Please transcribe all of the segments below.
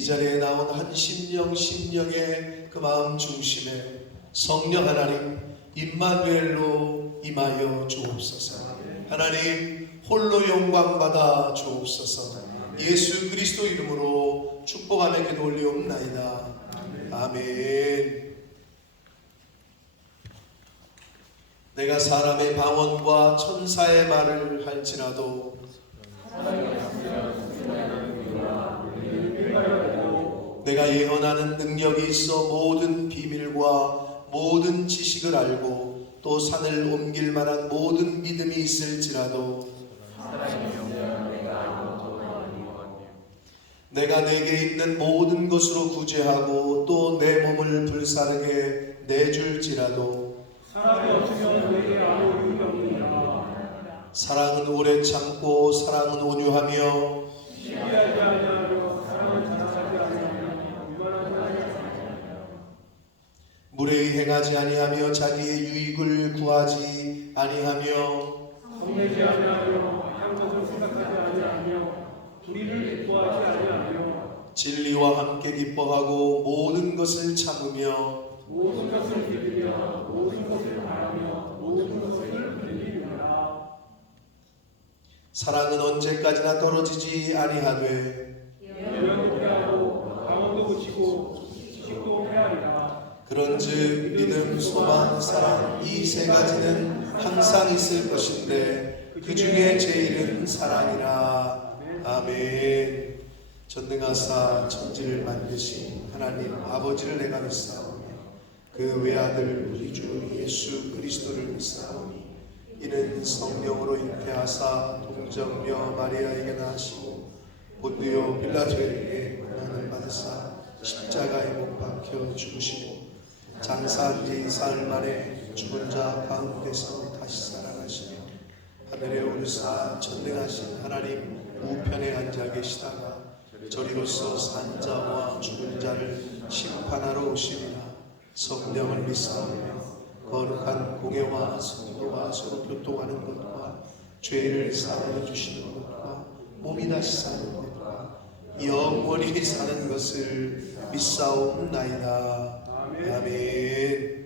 이 자리에 나온 한 심령의 그 마음 중심에 성령 하나님 임마누엘로 임하여 주옵소서. 하나님 홀로 영광 받아 주옵소서. 예수 그리스도 이름으로 축복하며 기도 올리옵나이다. 아멘. 내가 사람의 방언과 천사의 말을 할지라도 내가 예언하는 능력이 있어 모든 비밀과 모든 지식을 알고 또 산을 옮길 만한 모든 믿음이 있을지라도 내가 내게 있는 모든 것으로 구제하고 또 내 몸을 불사르게 내줄지라도 사랑은 오래 참고 사랑은 온유하며 무례히 행하지 아니하며 자기의 유익을 구하지 아니하며 성내지 아니하며 한 것을 생각하지 아니하며 불의를 기뻐하지 아니하며 진리와 함께 기뻐하고 모든 것을 참으며 모든 것을 믿으며 모든 것을 바라며 모든 것을 견디느니라. 사랑은 언제까지나 떨어지지 아니하되 예언도 피하고 방언도 그치고 지식도 헤아리라. 그런즉 믿음, 소망, 사랑 이 세 가지는 항상 있을 것인데 그 중에 제일은 사랑이라. 아멘. 전능하사 천지를 만드신 하나님 아버지를 내가 믿사오며 그 외아들 우리 주 예수 그리스도를 믿사오니 이는 성령으로 잉태하사 동정녀 마리아에게 나시고 본디오 빌라도에게 고난을 받으사 십자가에 못 박혀 죽으시고 장사한 지 사흘 만에 죽은 자 가운데서 다시 살아나시며 하늘에 오르사 전능하신 하나님 우편에 앉아 계시다가 저리로서 산 자와 죽은 자를 심판하러 오시리라. 성령을 믿사오며 거룩한 공예와 성도와 서로 교통하는 것과 죄를 사하여 주시는 것과 몸이 다시 사는 것과 영원히 사는 것을 믿사옵나이다. 아멘.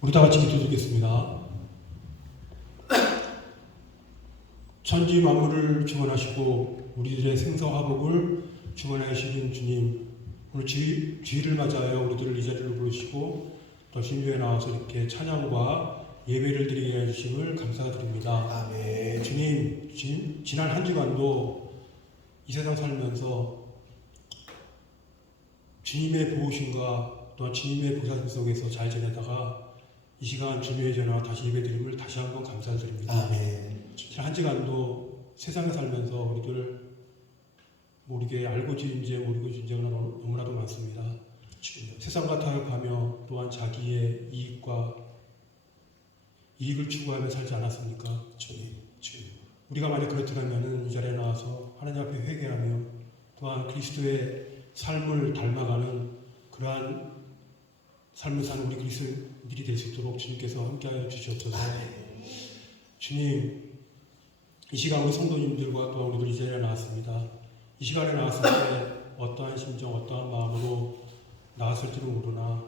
우리 다 같이 기도드리겠습니다. 천지 만물을 축원하시고 우리들의 생사화복을 축원하시는 주님, 오늘 주일을 맞아요 우리들을 이 자리로 부르시고 또 신교에 나와서 이렇게 찬양과 예배를 드리게 해주심을 감사드립니다. 아멘. 주님, 지난 한 주간도 이 세상 살면서 주님의 보호심과 또한 주님의 보살핌 속에서 잘 지내다가 이 시간 주님의 전화 다시 예배드림을 다시 한번 감사드립니다. 아멘. 지난 한 주간도 세상에 살면서 우리들 모르게 알고 지은 죄 모르고 지은 죄가 너무나도 많습니다. 세상과 타협하며 또한 자기의 이익을 추구하며 살지 않았습니까? 주님. 우리가 만약 그렇더라면 이 자리에 나와서 하나님 앞에 회개하며 또한 그리스도의 삶을 닮아가는 그러한 삶을 사는 우리 그리스도인들이 될 수 있도록 주님께서 함께하여 주시옵소서. 주님, 이 시간 우리 성도님들과 또한 우리들 이 자리에 나왔습니다. 이 시간에 나왔을 때 어떠한 심정, 어떠한 마음으로 나왔을지는 모르나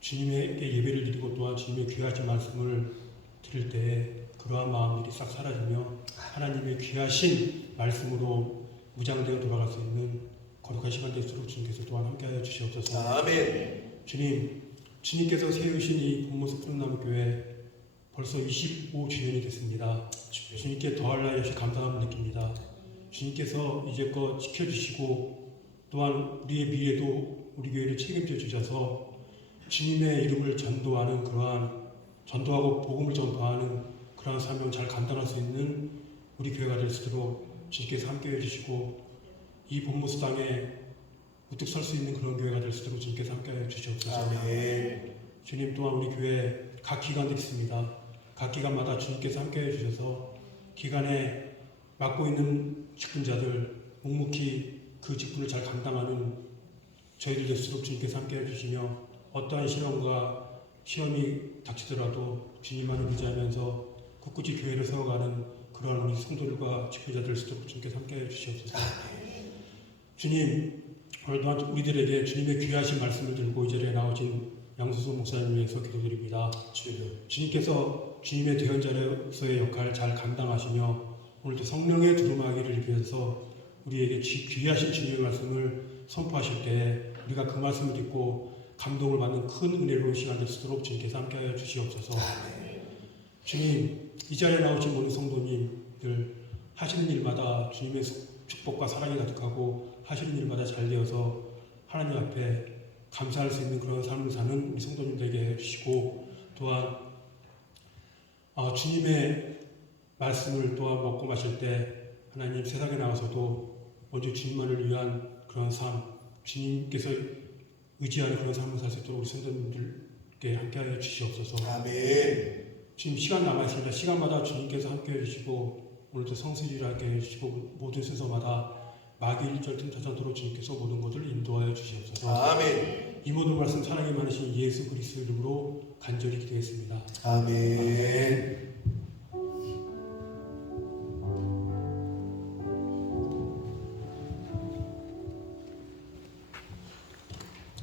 주님에게 예배를 드리고 또한 주님의 귀하신 말씀을 들을 때 그러한 마음들이 싹 사라지며 하나님의 귀하신 말씀으로 무장되어 돌아갈 수 있는 거룩한 시간 될수록 주님께서 또한 함께하여 주시옵소서. 아멘. 주님께서 세우신 이 본모습 푸른나무 교회 벌써 25주년이 됐습니다. 주님께 더할 나위 없이 감사함을 느낍니다. 주님께서 이제껏 지켜주시고 또한 우리의 미래도 우리 교회를 책임져 주셔서 주님의 이름을 전도하고 복음을 전파하는 그러한 사명 잘 감당할 수 있는 우리 교회가 될 수 있도록 주님께서 함께해 주시고 이 본모습 땅에 우뚝 설 수 있는 그런 교회가 될 수 있도록 주님께서 함께해 주시옵소서. 아멘. 주님 또한 우리 교회 각 기관들이 있습니다. 각 기관마다 주님께서 함께해 주셔서 기관에 맡고 있는 직분자들 묵묵히 그 직분을 잘 감당하는 저희들 될수록 주님께서 함께해 주시며 어떠한 시험이 닥치더라도 주님만을 의지하면서 굳굳이 교회를 세워가는 그러한 우리 성도들과 직분자들 될 수 있도록 주님께서 함께해 주시옵소서. 주님, 오늘 또한 우리들에게 주님의 귀하신 말씀을 들고 이 자리에 나오신 양수수 목사님을 위해서 기도드립니다. 주님께서 주님의 대언자로서의 역할을 잘 감당하시며 오늘도 성령의 두루마기를 입혀서 우리에게 귀하신 주님의 말씀을 선포하실 때 우리가 그 말씀을 듣고 감동을 받는 큰 은혜로운 시간 될 수 있도록 주님께서 함께하여 주시옵소서. 주님, 이 자리에 나오신 모든 성도님들 하시는 일마다 주님의 축복과 사랑이 가득하고 하시는 일마다 잘 되어서 하나님 앞에 감사할 수 있는 그런 삶을 사는 우리 성도님들에게 해주시고 또한 주님의 말씀을 또한 먹고 마실 때 하나님 세상에 나와서도 먼저 주님만을 위한 그런 삶, 주님께서 의지하는 그런 삶을 살 수 있도록 우리 성도님들께 함께하여 주시옵소서. 아멘. 지금 시간 남아있습니다. 시간마다 주님께서 함께해 주시고 오늘도 성수일을 함께 해주시고 모든 순서마다 마귀 일절 틈타지 않도록 주님께서 모든 것을 인도하여 주시옵소서. 아멘. 이 모든 말씀 사랑이 많으신 예수 그리스도 이름으로 간절히 기도했습니다. 아멘.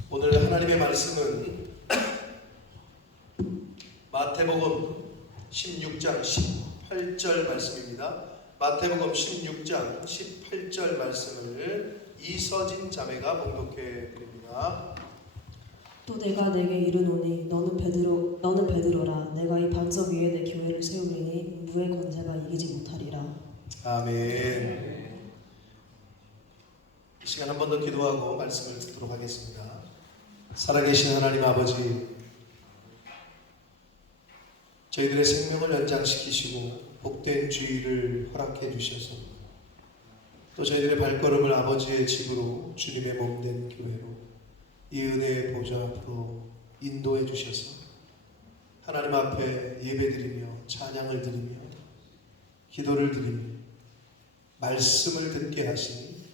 오늘 하나님의 말씀은 마태복음 16장 18절 말씀입니다. 마태복음 16장 18절 말씀을 이서진 자매가 봉독해 드립니다. 또 내가 내게 이르노니 너는 베드로라. 내가 이 반석 위에 내 교회를 세우리니 무의 권세가 이기지 못하리라. 아멘. 이 시간 한 번 더 기도하고 말씀을 듣도록 하겠습니다. 살아계신 하나님 아버지, 저희들의 생명을 연장시키시고 복된 주의를 허락해 주셔서 또 저희들의 발걸음을 아버지의 집으로 주님의 몸된 교회로 이 은혜의 보좌 앞으로 인도해 주셔서 하나님 앞에 예배드리며 찬양을 드리며 기도를 드리며 말씀을 듣게 하시니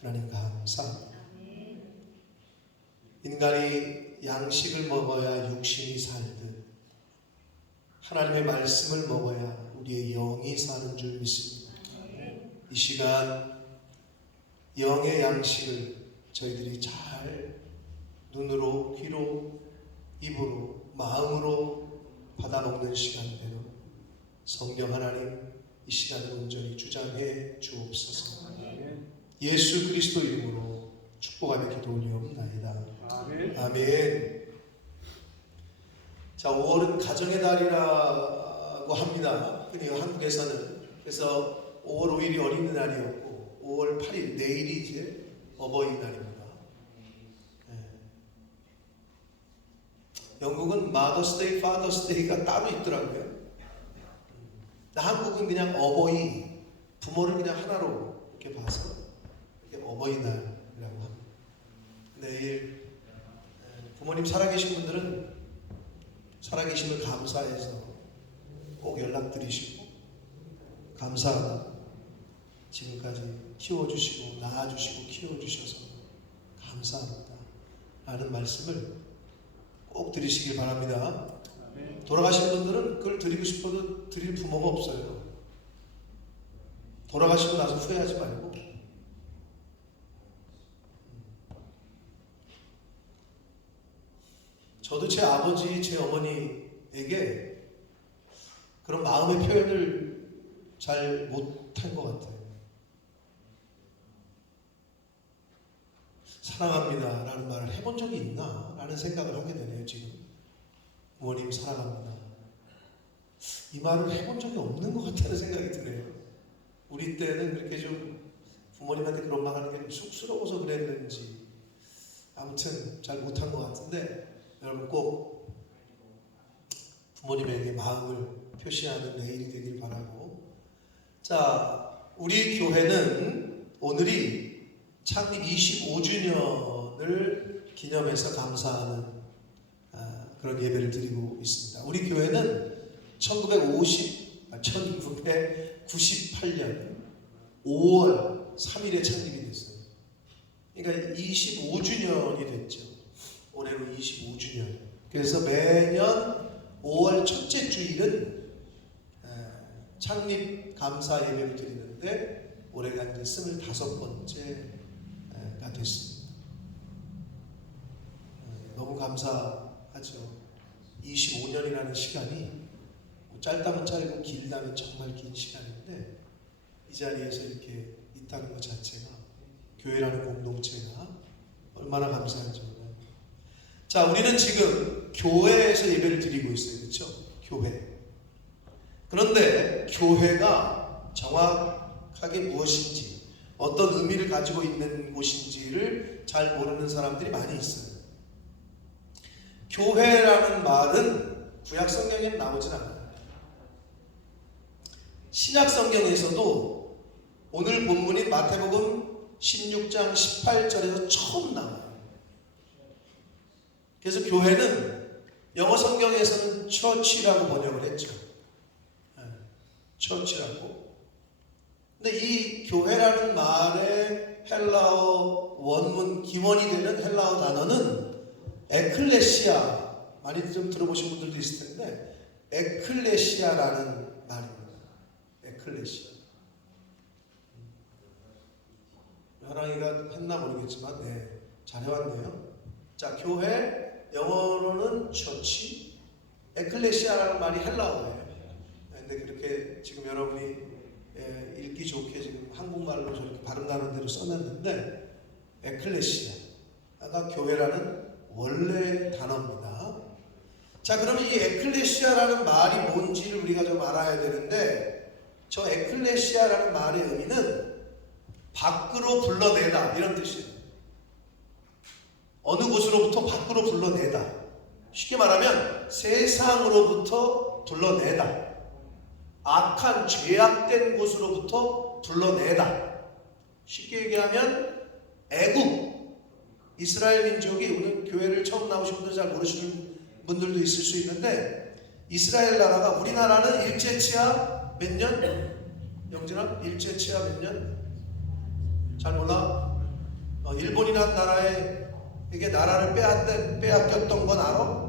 하나님 감사합니다. 인간이 양식을 먹어야 육신이 살듯 하나님의 말씀을 먹어야 우리의 영이 사는 줄 믿습니다. 이 시간 영의 양식을 저희들이 잘 눈으로, 귀로, 입으로, 마음으로 받아먹는 시간 되도록 성령 하나님 이 시간을 온전히 주장해 주옵소서. 예수 그리스도 이름으로 축복하며 기도 올리옵나이다. 아멘. 아멘. 자, 5월은 가정의 달이라고 합니다. 흔히 한국에서는. 그래서 5월 5일이 어린이날이었고 5월 8일 내일이 이제 어버이날입니다. 네. 영국은 마더스데이, 파더스데이가 따로 있더라고요. 한국은 그냥 어버이, 부모를 그냥 하나로 이렇게 봐서 이렇게 어버이날이라고 합니다. 내일 부모님 살아계신 분들은 살아계심을 감사해서 꼭 연락드리시고 감사하다. 지금까지 키워주시고 낳아주시고 키워주셔서 감사합니다 라는 말씀을 꼭 드리시길 바랍니다. 돌아가신 분들은 그걸 드리고 싶어도 드릴 부모가 없어요. 돌아가시고 나서 후회하지 말고 저도 제 아버지, 제 어머니에게 그런 마음의 표현을 잘 못한 것 같아요. 사랑합니다 라는 말을 해본 적이 있나? 라는 생각을 하게 되네요. 지금 부모님 사랑합니다 이 말을 해본 적이 없는 것 같다는 생각이 드네요. 우리 때는 그렇게 좀 부모님한테 그런 말 하는 게 좀 쑥스러워서 그랬는지 아무튼 잘 못한 것 같은데 여러분 꼭 부모님에게 마음을 표시하는 내일이 되길 바라고. 자, 우리 교회는 오늘이 창립 25주년을 기념해서 감사하는 그런 예배를 드리고 있습니다. 우리 교회는 1998년 5월 3일에 창립이 됐어요. 그러니까 25주년이 됐죠. 올해로 25주년. 그래서 매년 5월 첫째 주일은 창립 감사 예배를 드리는데 올해가 이제 25번째가 됐습니다. 너무 감사하죠. 25년이라는 시간이 짧다면 짧고 길다면 정말 긴 시간인데 이 자리에서 이렇게 있다는 것 자체가 교회라는 공동체가 얼마나 감사한지 몰라요. 자, 우리는 지금 교회에서 예배를 드리고 있어요. 그렇죠? 교회. 그런데 교회가 정확하게 무엇인지 어떤 의미를 가지고 있는 곳인지를 잘 모르는 사람들이 많이 있어요. 교회라는 말은 구약 성경에 나오진 않아요. 신약 성경에서도 오늘 본문인 마태복음 16장 18절에서 처음 나와요. 그래서 교회는 영어 성경에서는 church라고 번역을 했죠. church라고. 근데 이 교회라는 말의 헬라어 원문 기원이 되는 헬라어 단어는 에클레시아. 많이 좀 들어보신 분들도 있을 텐데 에클레시아라는 말입니다. 에클레시아. 현랑이가 했나 모르겠지만 잘해왔네요. 자, 교회 영어로는 처치, 에클레시아라는 말이 헬라어예요. 근데 그렇게 지금 여러분이 읽기 좋게 지금 한국말로 저렇게 발음나는 대로 써놨는데 에클레시아가 교회라는 원래 단어입니다. 자, 그러면 이 에클레시아라는 말이 뭔지를 우리가 좀 알아야 되는데 저 에클레시아라는 말의 의미는 밖으로 불러내다 이런 뜻이에요. 어느 곳으로부터 밖으로 불러내다. 쉽게 말하면 세상으로부터 불러내다. 악한 죄악된 곳으로부터 불러내다. 쉽게 얘기하면 애국. 이스라엘 민족이 오늘 교회를 처음 나오신 분들 잘 모르시는 분들도 있을 수 있는데 이스라엘 나라가 우리나라는 일제치하 몇 년? 영진아? 일제치하 몇 년? 잘 몰라? 일본이라는 나라에 이게 나라를 빼앗겼던 건 알아?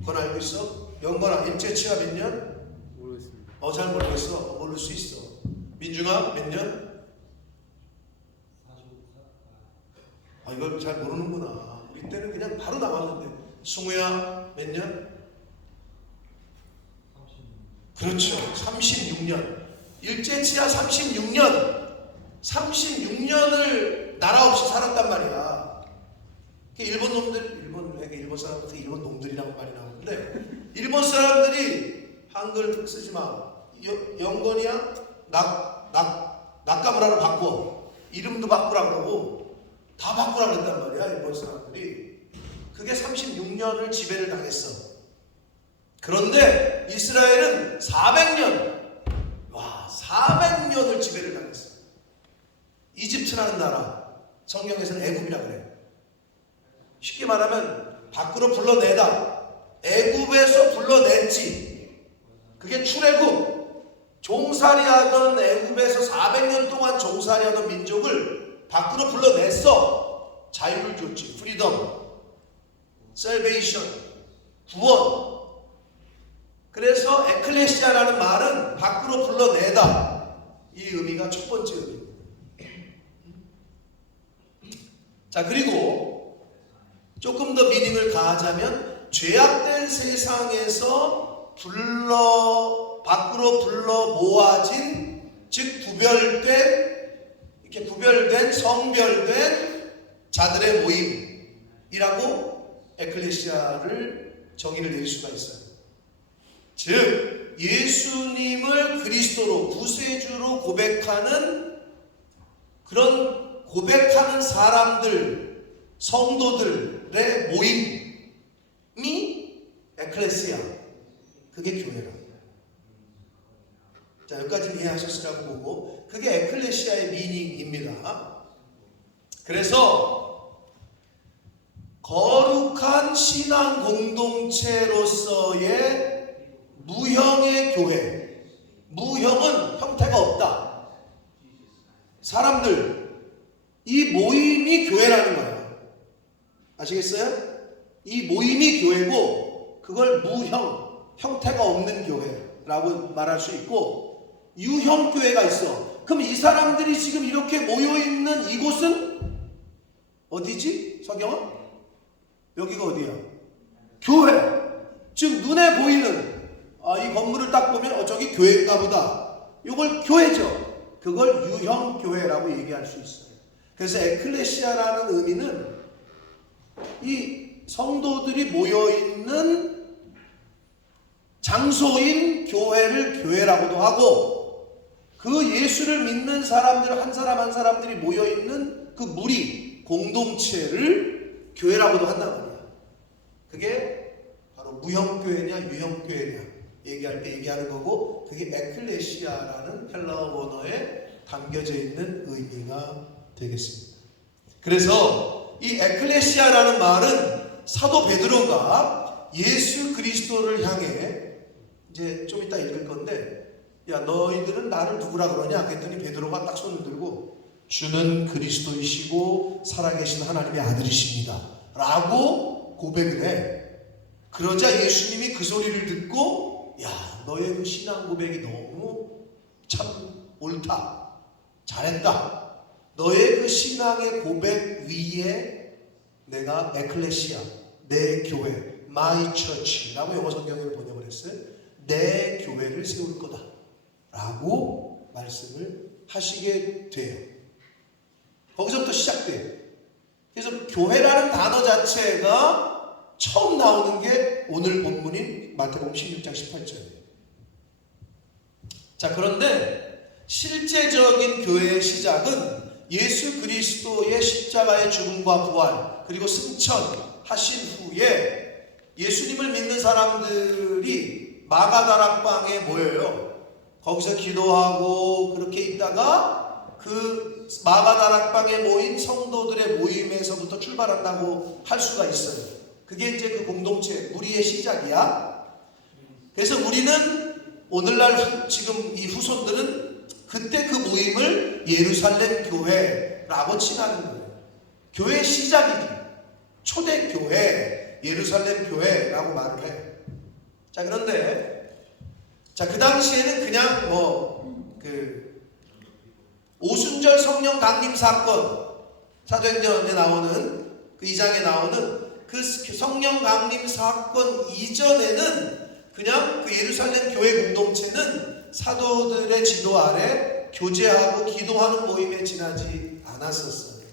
그건 알고 있어? 영건아 일제치하 몇 년? 모르겠습니다. 잘 모르겠어. 모를 수 있어. 민중아 몇 년? 이걸 잘 모르는구나. 우리 때는 그냥 바로 나왔는데. 승우야 몇 년? 그렇죠. 36년. 일제치하 36년을 나라 없이 살았단 말이야. 일본 사람한테 일본 놈들이라고 말이 나오는데, 일본 사람들이 한글 쓰지 마, 영건이야 낙가무라로 바꿔, 이름도 바꾸라 그러고 다 바꾸라 그랬단 말이야. 일본 사람들이. 그게 36년을 지배를 당했어. 그런데 이스라엘은 400년을 지배를 당했어. 이집트라는 나라, 성경에서는 애굽이라 그래. 쉽게 말하면 밖으로 불러내다. 애굽에서 불러냈지. 그게 출애굽. 종살이하던 애굽에서 400년 동안 종살이하던 민족을 밖으로 불러냈어. 자유를 줬지. 프리덤, 셀베이션, 구원. 그래서 에클레시아라는 말은 밖으로 불러내다. 이 의미가 첫 번째 의미입니다. 자, 그리고 조금 더 미닝을 가하자면, 죄악된 세상에서 밖으로 불러 모아진, 즉 구별된 성별된 자들의 모임이라고 에클레시아를 정의를 내릴 수가 있어요. 즉 예수님을 그리스도로, 구세주로 고백하는 그런 고백하는 사람들, 성도들의 모임이 에클레시아, 그게 교회라. 자, 여기까지 이해하셨으라고 보고, 그게 에클레시아의 미닝입니다. 그래서 거룩한 신앙 공동체로서의 무형의 교회. 무형은 형태가 없다. 사람들, 이 모임이 교회라는 거야. 아시겠어요? 이 모임이 교회고, 그걸 무형, 형태가 없는 교회라고 말할 수 있고, 유형 교회가 있어. 그럼 이 사람들이 지금 이렇게 모여있는 이곳은 어디지? 석영아? 여기가 어디야? 교회. 즉 눈에 보이는 이 건물을 딱 보면 저기 교회인가 보다. 이걸 교회죠. 그걸 유형 교회라고 얘기할 수 있어요. 그래서 에클레시아라는 의미는 이 성도들이 모여있는 장소인 교회를 교회라고도 하고, 그 예수를 믿는 사람들 한 사람 한 사람들이 모여있는 그 무리, 공동체를 교회라고도 한단 말이야. 그게 바로 무형교회냐 유형교회냐 얘기할 때 얘기하는 거고, 그게 에클레시아라는 헬라어 원어에 담겨져 있는 의미가 되겠습니다. 그래서 이 에클레시아라는 말은 사도 베드로가 예수 그리스도를 향해, 이제 좀 이따 읽을 건데, 야 너희들은 나를 누구라 그러냐 그랬더니 베드로가 딱 손을 들고 주는 그리스도이시고 살아계신 하나님의 아들이십니다 라고 고백을 해. 그러자 예수님이 그 소리를 듣고, 야 너의 그 신앙 고백이 너무 참 옳다, 잘했다. 너의 그 신앙의 고백 위에 내가 에클레시아, 내 교회, my church라고 영어 성경을 번역을 했어요. 내 교회를 세울 거다 라고 말씀을 하시게 돼요. 거기서부터 시작돼요. 그래서 교회라는 단어 자체가 처음 나오는 게 오늘 본문인 마태복음 16장 18절이에요. 자, 그런데 실제적인 교회의 시작은 예수 그리스도의 십자가의 죽음과 부활 그리고 승천하신 후에 예수님을 믿는 사람들이 마가다락방에 모여요. 거기서 기도하고 그렇게 있다가 그 마가다락방에 모인 성도들의 모임에서부터 출발한다고 할 수가 있어요. 그게 이제 그 공동체, 무리의 시작이야. 그래서 우리는 오늘날 지금 이 후손들은 그때 그 모임을 예루살렘 교회라고 칭하는 거예요. 교회 시작이지. 초대교회, 예루살렘 교회라고 말을 해. 자, 그런데 그 당시에는 그냥 오순절 성령 강림 사건, 사도행전에 나오는 그 2장에 나오는 그 성령 강림 사건 이전에는 그냥 그 예루살렘 교회 공동체는 사도들의 지도 아래 교제하고 기도하는 모임에 지나지 않았었어요.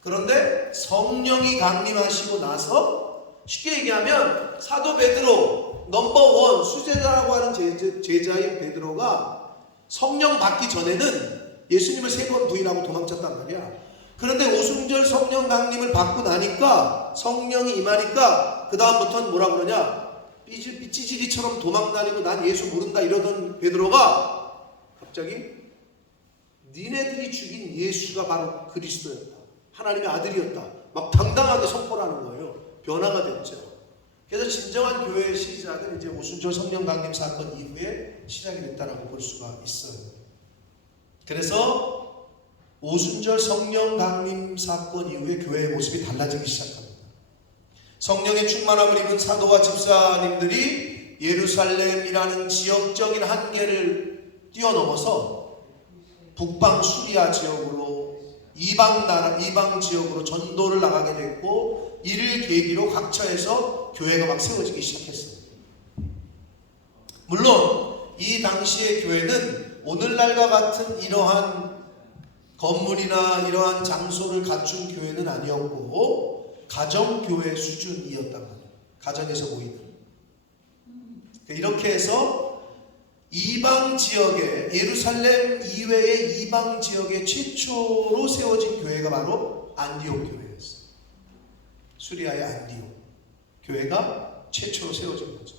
그런데 성령이 강림하시고 나서 쉽게 얘기하면 사도 베드로 넘버원 수제자라고 하는 제자인 베드로가 성령 받기 전에는 예수님을 3번 부인하고 도망쳤단 말이야. 그런데 오순절 성령 강림을 받고 나니까 성령이 임하니까 그 다음부터는 뭐라 그러냐, 삐지리처럼 도망다니고 난 예수 모른다 이러던 베드로가 갑자기 니네들이 죽인 예수가 바로 그리스도였다, 하나님의 아들이었다, 막 당당하게 선포를 하는 거예요. 변화가 됐죠. 그래서 진정한 교회의 시작은 이제 오순절 성령 강림 사건 이후에 시작이 됐다라고 볼 수가 있어요. 그래서 오순절 성령 강림 사건 이후에 교회의 모습이 달라지기 시작합니다. 성령의 충만함을 입은 사도와 집사님들이 예루살렘이라는 지역적인 한계를 뛰어넘어서 북방 수리아 지역으로 이방 지역으로 전도를 나가게 됐고, 이를 계기로 각처에서 교회가 막 세워지기 시작했어요. 물론 이 당시의 교회는 오늘날과 같은 이러한 건물이나 이러한 장소를 갖춘 교회는 아니었고 가정교회 수준이었단 말이에요. 가정에서 모이는. 이렇게 해서 이방 지역에, 예루살렘 이외의 이방 지역에 최초로 세워진 교회가 바로 안디옥 교회였어요. 수리아의 안디옥 교회가 최초로 세워진 거죠.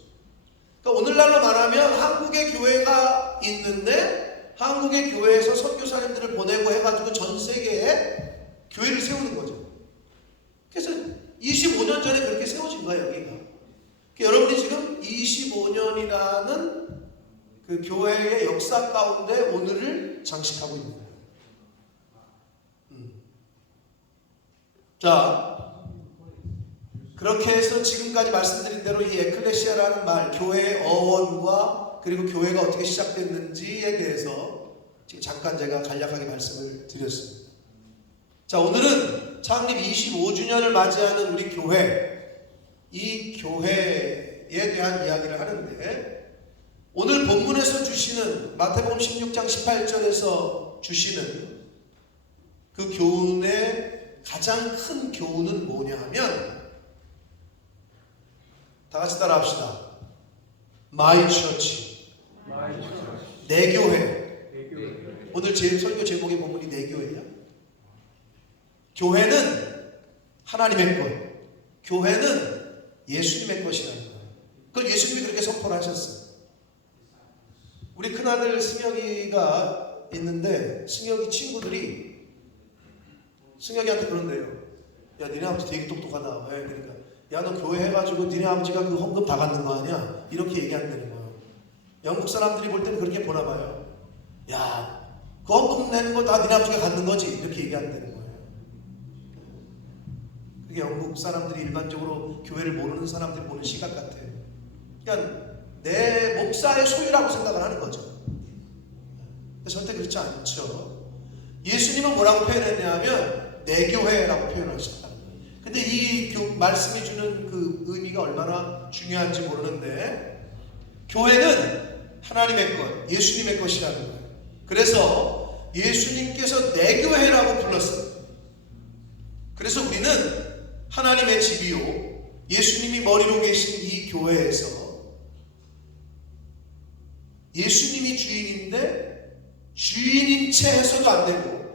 그러니까 오늘날로 말하면 한국의 교회가 있는데 한국의 교회에서 선교사님들을 보내고 해가지고 전 세계에 교회를 세우는 거죠. 그래서 25년 전에 그렇게 세워진 거예요, 여기가. 그러니까 여러분이 지금 25년이라는 그 교회의 역사 가운데 오늘을 장식하고 있는 거예요. 자, 그렇게 해서 지금까지 말씀드린 대로 이 에클레시아라는 말, 교회의 어원과 그리고 교회가 어떻게 시작됐는지에 대해서 지금 잠깐 제가 간략하게 말씀을 드렸습니다. 자, 오늘은 창립 25주년을 맞이하는 우리 교회, 이 교회에 대한 이야기를 하는데, 오늘 본문에서 주시는 마태복음 16장 18절에서 주시는 그 교훈의 가장 큰 교훈은 뭐냐 하면, 다 같이 따라 합시다. My Church. 내 교회. 오늘 제 설교 제목의 본문이 내 교회야. 교회는 하나님의 것, 교회는 예수님의 것이라는 거예요. 그걸 예수님이 그렇게 선포를 하셨어요. 우리 큰아들 승혁이가 있는데 승혁이 친구들이 승혁이한테 그런대요. 야, 니네 아버지 되게 똑똑하다. 왜? 그러니까 야, 너 교회 해가지고 니네 아버지가 그 헌금 다 받는 거 아니야? 이렇게 얘기한다는 거예요. 영국 사람들이 볼 때는 그렇게 보나 봐요. 야, 그 헌금 내는 거 다 니네 아버지가 갖는 거지? 이렇게 얘기한다는 거예요. 그게 영국 사람들이 일반적으로 교회를 모르는 사람들이 보는 시각 같아요. 그러니까 내 목사의 소유라고 생각을 하는 거죠. 절대 그렇지 않죠. 예수님은 뭐라고 표현했냐면 내 교회라고 표현하셨다는 거예요. 근데 이 말씀이 주는 그 의미가 얼마나 중요한지 모르는데, 교회는 하나님의 것, 예수님의 것이라는 거예요. 그래서 예수님께서 내 교회라고 불렀어요. 그래서 우리는 하나님의 집이요, 예수님이 머리로 계신 이 교회에서 예수님이 주인인데 주인인 채 해서도 안 되고,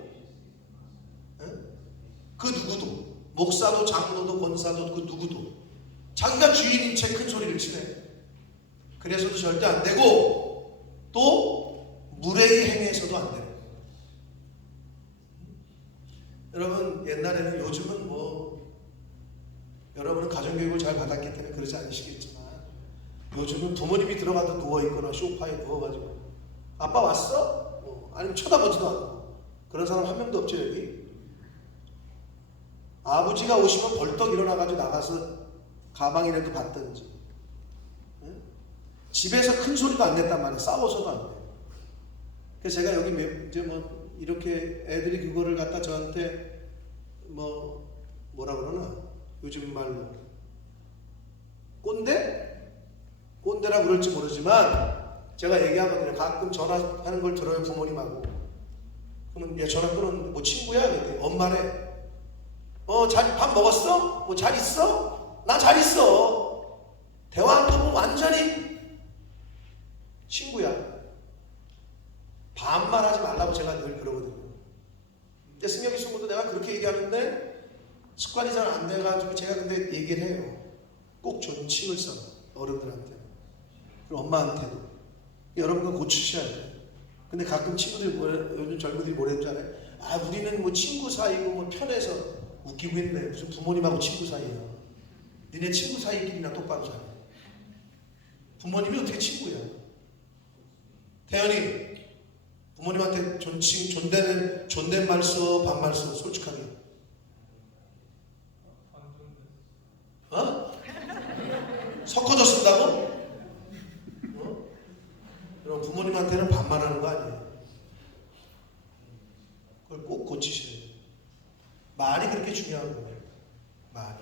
그 누구도, 목사도 장로도 권사도 그 누구도 자기가 주인인 채 큰 소리를 치네. 그래서도 절대 안 되고, 또 무례히 행해서도 안 되고. 여러분, 옛날에는, 요즘은 뭐 여러분은 가정교육을 잘 받았기 때문에 그러지 않으시겠지만, 요즘은 부모님이 들어가도 누워있거나 소파에 누워가지고 아빠 왔어? 아니면 쳐다보지도 않고 그런 사람 한 명도 없죠, 여기? 아버지가 오시면 벌떡 일어나가지고 나가서 가방이라도 받든지. 집에서 큰 소리도 안 냈단 말이에요. 싸워서도 안 돼요. 그래서 제가 여기 이제 뭐 이렇게 애들이 그거를 갖다 저한테 뭐라 그러나, 요즘 말로 꼰대? 꼰대라 그럴지 모르지만 제가 얘기하거든요. 가끔 전화하는 걸 들어요, 부모님하고. 그러면 야, 전화 끊었는데 뭐 친구야? 그랬더니 엄마래. 밥 먹었어? 뭐 잘 있어? 나 잘 있어. 대화한 거 보면 완전히 친구야. 반말하지 말라고 제가 늘 그러거든요. 근데 승혁이 친구도 내가 그렇게 얘기하는데 습관이 잘 안 돼가지고 제가 근데 얘기를 해요. 꼭 존칭을 써. 어른들한테. 그리고 엄마한테도. 여러분들 고치셔야 돼요. 근데 가끔 친구들이 요즘 젊은이들이 뭐라는 줄 알아요? 아, 우리는 뭐 친구 사이고 뭐 편해서 웃기고 있네. 무슨 부모님하고 친구 사이야. 니네 친구 사이끼리나 똑바로 살아. 부모님이 어떻게 친구야? 태연이 부모님한테 존댓말 써, 반말 써, 솔직하게. 섞어져 쓴다고? 그럼 부모님한테는 반말하는 거 아니에요. 그걸 꼭 고치셔야 돼요. 말이 그렇게 중요한 거예요. 말이.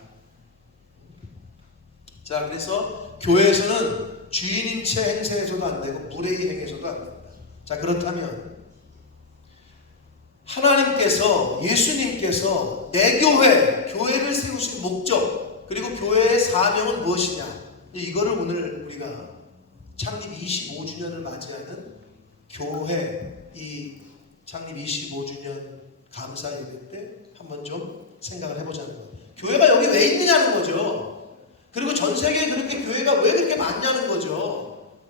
자, 그래서 교회에서는 주인인 채 행세해서도 안 되고 무례히 행해서도 안 됩니다. 자, 그렇다면 하나님께서, 예수님께서 내 교회를 세우신 목적, 그리고 교회의 사명은 무엇이냐, 이거를 오늘 우리가 창립 25주년을 맞이하는 교회 이 창립 25주년 감사 예배 때 한번 좀 생각을 해보자는 거예요. 교회가 여기 왜 있느냐는 거죠. 그리고 전 세계에 그렇게 교회가 왜 그렇게 많냐는 거죠.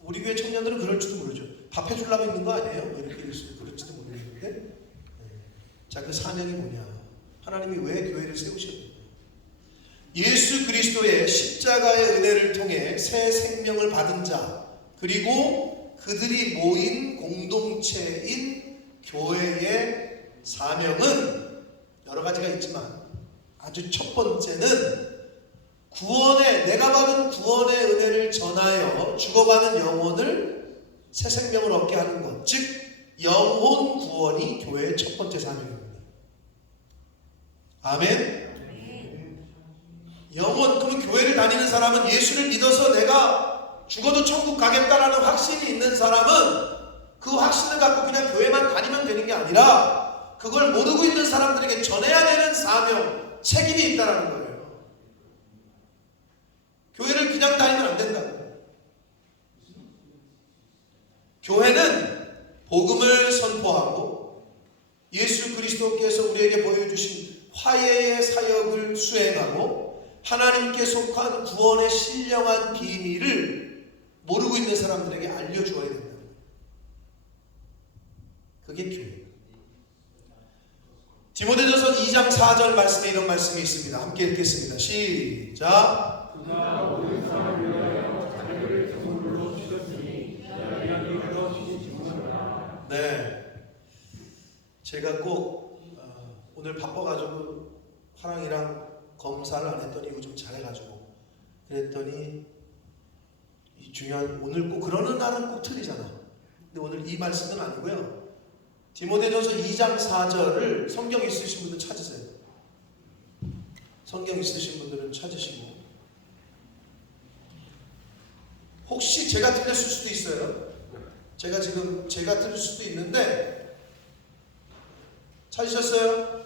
우리 교회 청년들은 그럴지도 모르죠. 밥 해주려고 있는 거 아니에요? 왜 이렇게 그럴지도 모르겠는데. 자, 그 사명이 뭐냐? 하나님이 왜 교회를 세우셨느냐? 예수 그리스도의 십자가의 은혜를 통해 새 생명을 받은 자, 그리고 그들이 모인 공동체인 교회의 사명은 여러 가지가 있지만 아주 첫 번째는 내가 받은 구원의 은혜를 전하여 죽어가는 영혼을 새 생명을 얻게 하는 것, 즉 영혼 구원이 교회의 첫 번째 사명입니다. 아멘. 영혼, 그럼 교회를 다니는 사람은 예수를 믿어서 내가 죽어도 천국 가겠다라는 확신이 있는 사람은 그 확신을 갖고 그냥 교회만 다니면 되는 게 아니라 그걸 모르고 있는 사람들에게 전해야 되는 사명, 책임이 있다라는 거예요. 교회를 그냥 다니면 안 된다. 교회는 복음을 선포하고 예수 그리스도께서 우리에게 보여주신 화해의 사역을 수행하고 하나님께 속한 구원의 신령한 비밀을 모르고 있는 사람들에게 알려주어야 된다. 그게 교회예요. 디모데전서 2장 4절 말씀에 이런 말씀이 있습니다. 함께 읽겠습니다. 시작. 그가 모든 사람을 위하여 자기를 제물로 주셨으니 자기가 이끌어 주신 증거라. 네, 제가 꼭 오늘 바빠가지고 화랑이랑 검사를 안 했더니 이거 좀 잘해가지고 그랬더니 이 중요한, 오늘 꼭 그러는 날은 꼭 틀리잖아. 근데 오늘 이 말씀은 아니고요. 디모데전서 2장 4절을 성경 있으신 분들 찾으세요. 성경 있으신 분들은 찾으시고, 혹시 제가 틀렸을 수도 있어요. 제가 틀릴 수도 있는데 찾으셨어요?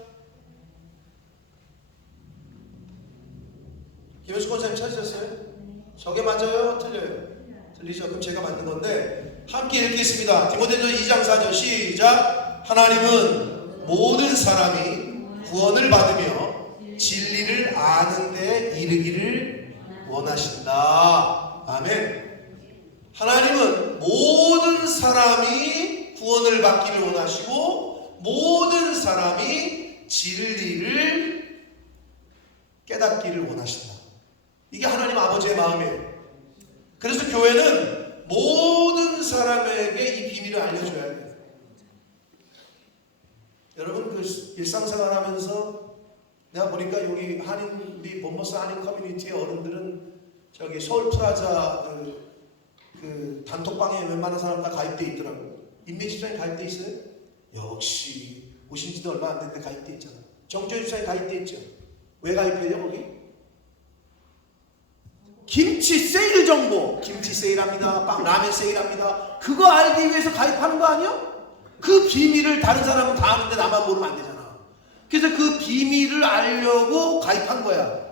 김현수 권사님 찾으셨어요? 저게 맞아요? 틀려요? 틀리죠? 그럼 제가 만든 건데 함께 읽겠습니다. 디모데전서 2장 4절 시작. 하나님은 모든 사람이 구원을 받으며 진리를 아는 데 이르기를 원하신다. 아멘. 하나님은 모든 사람이 구원을 받기를 원하시고 모든 사람이 진리를 깨닫기를 원하신다. 이게 하나님 아버지의 마음이에요. 그래서 교회는 모든 사람에게 이 비밀을 알려줘야 돼요. 여러분, 그 일상생활 하면서 내가 보니까 여기 우리 몬모스 한인 커뮤니티의 어른들은 저기 서울 프라자 그 단톡방에 웬만한 사람 다 가입돼 있더라고. 인맥집사님 가입돼 있어요? 역시 오신 지도 얼마 안 됐는데 가입돼 있잖아. 정조희 집사님 가입돼 있죠? 왜 가입해요 거기? 김치 세일 정보, 김치 세일합니다, 빵 라면 세일합니다, 그거 알기 위해서 가입하는 거 아니야? 그 비밀을 다른 사람은 다 아는데 나만 모르면 안 되잖아. 그래서 그 비밀을 알려고 가입한 거야.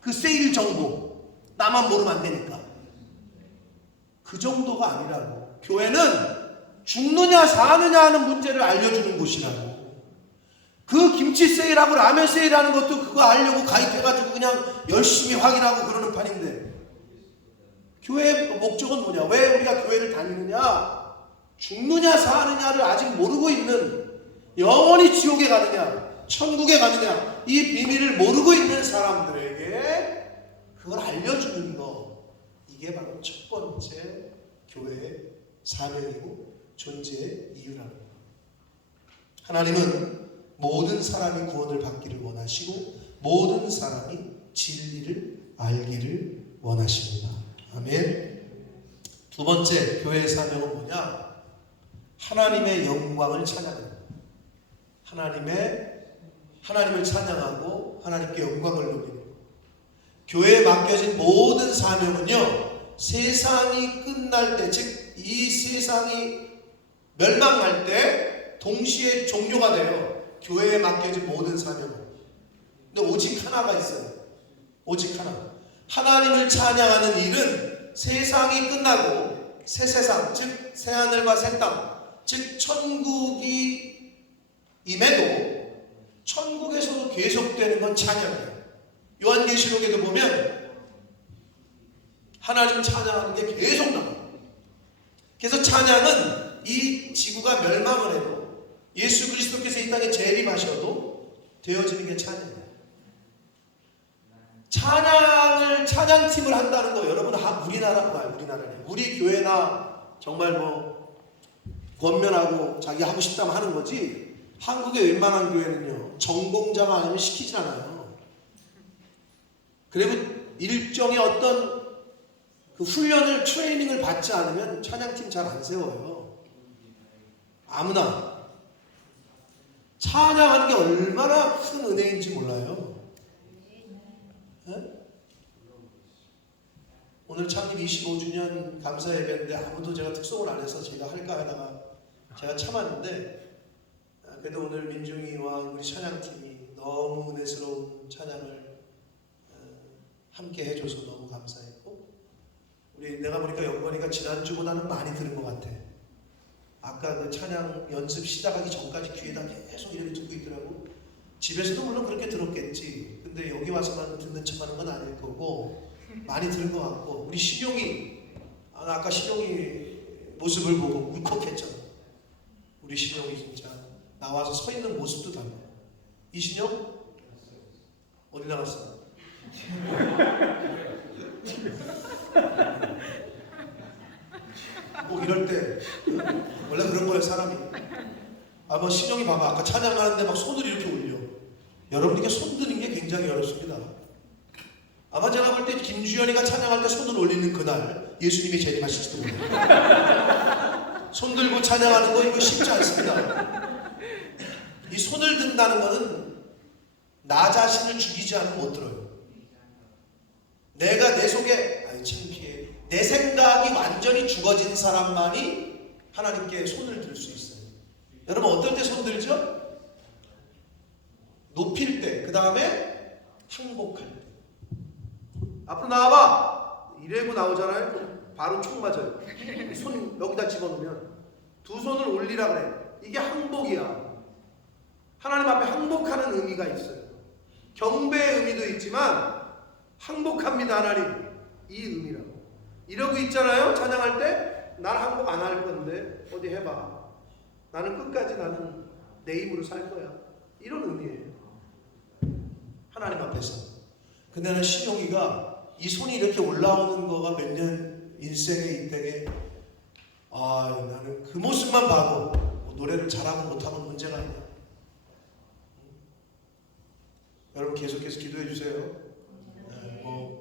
그 세일 정보 나만 모르면 안 되니까. 그 정도가 아니라고. 교회는 죽느냐 사느냐 하는 문제를 알려주는 곳이라고. 그 김치 세일하고 라면 세일하는 것도 그거 알려고 가입해가지고 그냥 열심히 확인하고 그러는 판인데, 교회의 목적은 뭐냐? 왜 우리가 교회를 다니느냐? 죽느냐 사느냐를 아직 모르고 있는, 영원히 지옥에 가느냐 천국에 가느냐 이 비밀을 모르고 있는 사람들에게 그걸 알려주는 거, 이게 바로 첫 번째 교회의 사명이고 존재의 이유라는 거. 하나님은 모든 사람이 구원을 받기를 원하시고 모든 사람이 진리를 알기를 원하십니다. 아멘. 두 번째 교회의 사명은 뭐냐? 하나님의 영광을 찬양합니다. 하나님을 찬양하고 하나님께 영광을 돌리는 것. 교회에 맡겨진 모든 사명은요, 세상이 끝날 때, 즉 이 세상이 멸망할 때 동시에 종료가 돼요. 교회에 맡겨진 모든 사명은. 근데 오직 하나가 있어요. 오직 하나. 하나님을 찬양하는 일은 세상이 끝나고 새 세상, 즉 새하늘과 새 땅, 즉 천국이 임해도 천국에서도 계속되는 건 찬양이에요. 요한계시록에도 보면 하나님 찬양하는 게 계속 나와요. 그래서 찬양은 이 지구가 멸망을 해도 예수 그리스도께서 이 땅에 재림하셔도 되어지는 게 찬양이에요. 찬양팀을 한다는 거, 여러분 우리 교회나 정말 권면하고 자기 하고 싶다면 하는 거지, 한국의 웬만한 교회는요 전공자가 아니면 시키지 않아요. 그리고 일종의 어떤 그 훈련을, 트레이닝을 받지 않으면 찬양팀 잘 안 세워요. 아무나. 찬양하는 게 얼마나 큰 은혜인지 몰라요. 네? 오늘 창립 25주년 감사 예배인데 아무도 제가 특송을 안 해서 제가 할까 하다가 제가 참았는데, 그래도 오늘 민중이와 우리 찬양팀이 너무 은혜스러운 찬양을 함께 해줘서 너무 감사했고, 내가 보니까 영건이가 지난주보다는 많이 들은 것 같아. 아까 그 찬양 연습 시작하기 전까지 귀에다 계속 이렇게 듣고 있더라고. 집에서도 물론 그렇게 들었겠지. 근데 여기 와서만 듣는 척하는 건 아닐 거고 많이 들은 것 같고, 우리 신용이, 아까 신용이 모습을 보고 울컥했잖아. 우리 신용이 진짜 나와서 서 있는 모습도 달라. 이신용? 어디 나갔어? 꼭 이럴 때 원래 그런 거예요, 사람이. 신용이 봐봐. 아까 찬양하는데 막 손을 이렇게 올려. 여러분에게 손 드는 게 굉장히 어렵습니다. 아마 제가 볼 때 김주현이가 찬양할 때 손을 올리는 그날 예수님이 재림하실지도 몰라요. 손 들고 찬양하는 거 이거 쉽지 않습니다. 이 손을 든다는 거는 나 자신을 죽이지 않으면 못 들어요. 내가 내 속에 창피해, 내 생각이 완전히 죽어진 사람만이 하나님께 손을 들 수 있어요. 여러분 어떨 때 손 들죠? 높일 때, 그 다음에 항복할 때. 앞으로 나와봐 이래고 나오잖아요. 바로 총 맞아요. 손 여기다 집어넣으면 두 손을 올리라 그래. 이게 항복이야. 하나님 앞에 항복하는 의미가 있어요. 경배의 의미도 있지만 항복합니다 하나님, 이 의미라고. 이러고 있잖아요. 찬양할 때 난 항복 안 할 건데 어디 해봐. 나는 끝까지 나는 내 힘으로 살 거야. 이런 의미예요. 하나님 앞에서. 근데 나는 신용이가 이 손이 이렇게 올라오는 거가 몇 년 인생의 인생에 나는 그 모습만 봐도 노래를 잘하고 못하면 문제가 아니야. 여러분 계속해서 기도해 주세요.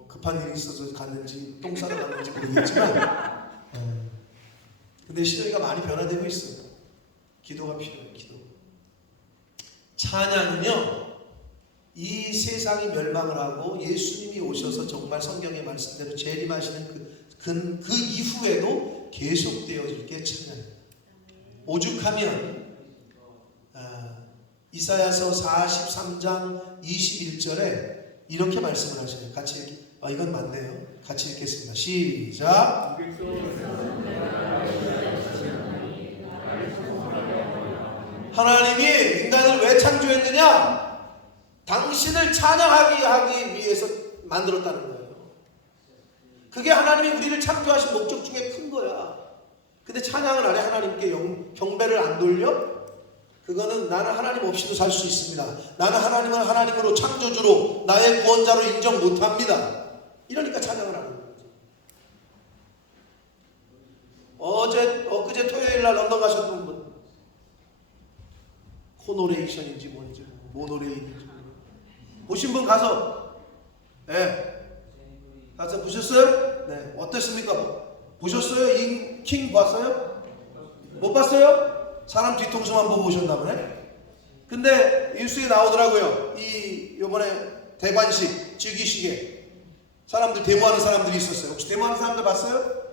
급한 일이 있어서 갔는지 똥 싸러 갔는지 모르겠지만 근데 신용이가 많이 변화되고 있어요. 기도가 필요해요. 기도. 찬양은요 이 세상이 멸망을 하고 예수님이 오셔서 정말 성경의 말씀대로 재림하시는 그 이후에도 계속되어질 게 찬양입니다. 오죽하면 이사야서 43장 21절에 이렇게 말씀을 하셔요. 같이 이건 맞네요. 같이 읽겠습니다. 시작. 하나님이 인간을 왜 창조했느냐? 당신을 찬양하기 위해서 만들었다는 거예요. 그게 하나님이 우리를 창조하신 목적 중에 큰 거야. 근데 찬양을 안 해? 하나님께 경배를 안 돌려? 그거는 나는 하나님 없이도 살 수 있습니다. 나는 하나님을 하나님으로 창조주로 나의 구원자로 인정 못합니다. 이러니까 찬양을 하는 거예요. 엊그제 토요일 날 런던 가셨던 분, 코노레이션인지 뭔지 모노레일인지 보신 분 가서 가서 보셨어요? 네, 어땠습니까? 보셨어요? 킹 봤어요? 못 봤어요? 사람 뒤통수만 보고 오셨나 보네. 근데 뉴스에 나오더라고요. 요번에 대관식 즉위식에 사람들 데모하는 사람들이 있었어요. 혹시 데모하는 사람들 봤어요?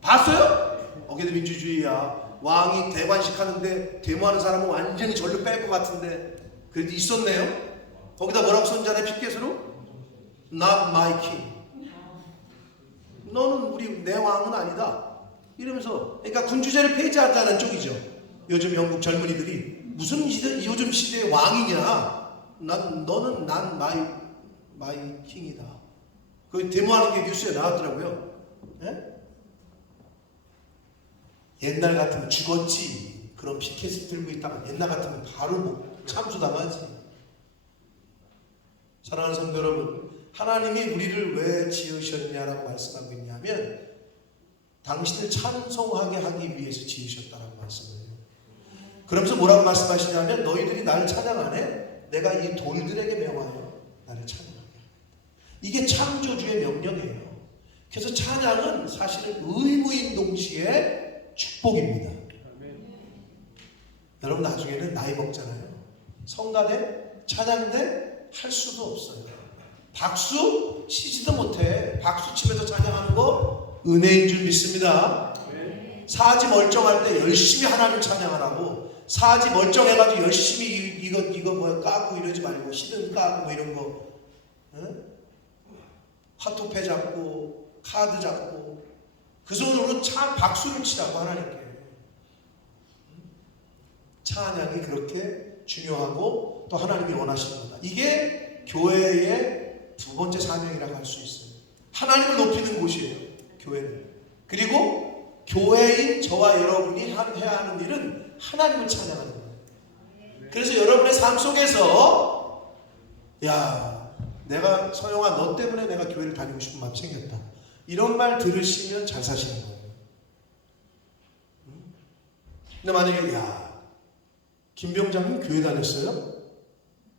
봤어요? 어게도 민주주의야. 왕이 대관식 하는데 데모하는 사람은 완전히 절로 뺄 것 같은데 그래도 있었네요. 거기다 뭐라고 썼잖아요, 피켓으로? Not my king. 너는 내 왕은 아니다. 이러면서, 그러니까 군주제를 폐지하자는 쪽이죠. 요즘 영국 젊은이들이 무슨 요즘 시대의 왕이냐? 너는 난 마이 킹이다. 그 데모하는 게 뉴스에 나왔더라고요. 예? 옛날 같으면 죽었지. 그런 피켓을 들고 있다가 옛날 같으면 바로 참수당하지. 사랑하는 성도 여러분, 하나님이 우리를 왜 지으셨냐라고 말씀하고 있냐면 당신을 찬송하게 하기 위해서 지으셨다라고 말씀을 해요. 그러면서 뭐라고 말씀하시냐면 너희들이 나를 찬양 안 해? 내가 이 돌들에게 명하여 나를 찬양하게 한다. 이게 창조주의 명령이에요. 그래서 찬양은 사실은 의무인 동시에 축복입니다. 여러분 나중에는 나이 먹잖아요. 성가대, 찬양대 할 수도 없어요. 박수 치지도 못해. 박수 치면서 찬양하는 거 은혜인 줄 믿습니다. 사지 멀쩡할 때 열심히 하나님 찬양하라고. 사지 멀쩡해가지고 열심히 이거 뭐야 까고 이러지 말고 시든 까고 뭐 이런 거, 응? 화투패 잡고 카드 잡고 그 손으로 박수를 치라고 하나님께. 찬양이 그렇게 중요하고 또 하나님이 원하시는 거다. 이게 교회의 두 번째 사명이라고 할 수 있어요. 하나님을 높이는 곳이에요, 교회는. 그리고 교회인 저와 여러분이 해야 하는 일은 하나님을 찬양하는 거예요. 그래서 여러분의 삶 속에서 내가 서영아 너 때문에 내가 교회를 다니고 싶은 마음이 생겼다. 이런 말 들으시면 잘 사시는 거예요. 근데 만약에 김 병장님 교회 다녔어요?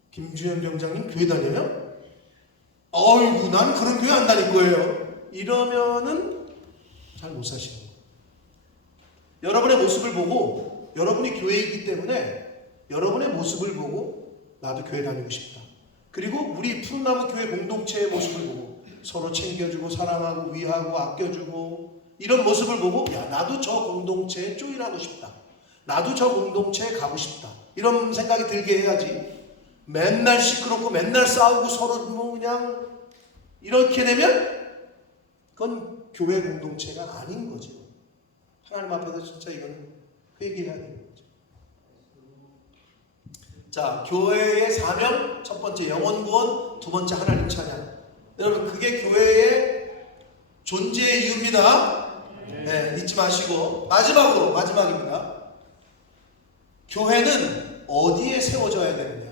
김주현 병장님 교회 다녀요? 어이구 난 그런 교회 안 다닐 거예요. 이러면은 잘 못 사시는 거예요. 여러분의 모습을 보고, 여러분이 교회이기 때문에 여러분의 모습을 보고 나도 교회 다니고 싶다. 그리고 우리 푸른나무 교회 공동체의 모습을 보고 서로 챙겨주고 사랑하고 위하고 아껴주고 이런 모습을 보고 나도 저 공동체에 조인하고 싶다. 나도 저 공동체에 가고 싶다. 이런 생각이 들게 해야지. 맨날 시끄럽고 맨날 싸우고 서로 뭐 그냥 이렇게 되면 그건 교회 공동체가 아닌 거죠. 하나님 앞에서 진짜 이건 회개해야 되는 거죠. 자, 교회의 사명, 첫 번째 영혼 구원, 두 번째 하나님 찬양. 여러분 그게 교회의 존재의 이유입니다. 네, 잊지 마시고 마지막입니다. 교회는 어디에 세워져야 되느냐?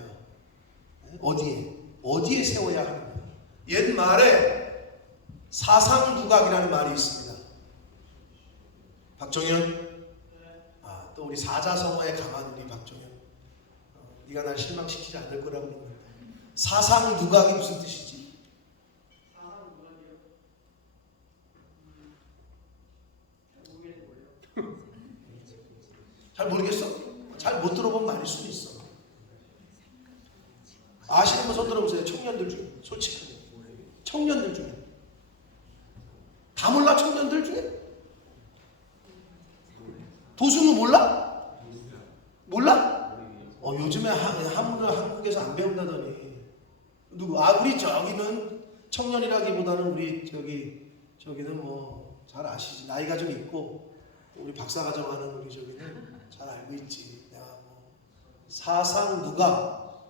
어디에 세워야 하느냐? 옛말에 사상두각이라는 말이 있습니다. 박정현, 또 우리 사자성어에 강한 우리 박정현, 네가 날 실망시키지 않을 거라고 믿는다. 사상두각이 무슨 뜻이지? 잘 모르겠어? 잘 못 들어본 말일 수도 있어. 아시는 분 손 들어보세요. 청년들 중에. 솔직하게. 청년들 중에. 다 몰라, 청년들 중에? 도승우 몰라? 몰라? 요즘에 한문을 한국에서 안 배운다더니. 누구? 우리 저기는 청년이라기보다는 우리 저기는 뭐 잘 아시지. 나이가 좀 있고 우리 박사과정 하는 우리 저기는 잘 알고 있지. 내가 뭐 사상 누가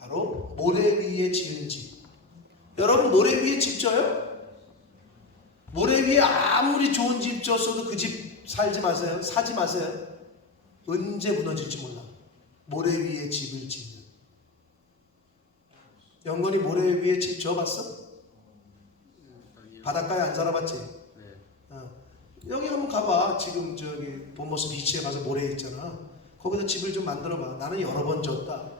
바로 모래 위에 지은 집. 여러분 모래 위에 집 져요? 모래 위에 아무리 좋은 집 졌어도 그 집 살지 마세요. 사지 마세요. 언제 무너질지 몰라. 모래 위에 집을 짓는. 영건이 모래 위에 집 져봤어? 바닷가에 안 살아봤지? 여기 한번 가봐. 지금 저기 본머스 비치에 가서 모래 있잖아. 거기서 집을 좀 만들어봐. 나는 여러 번 졌다.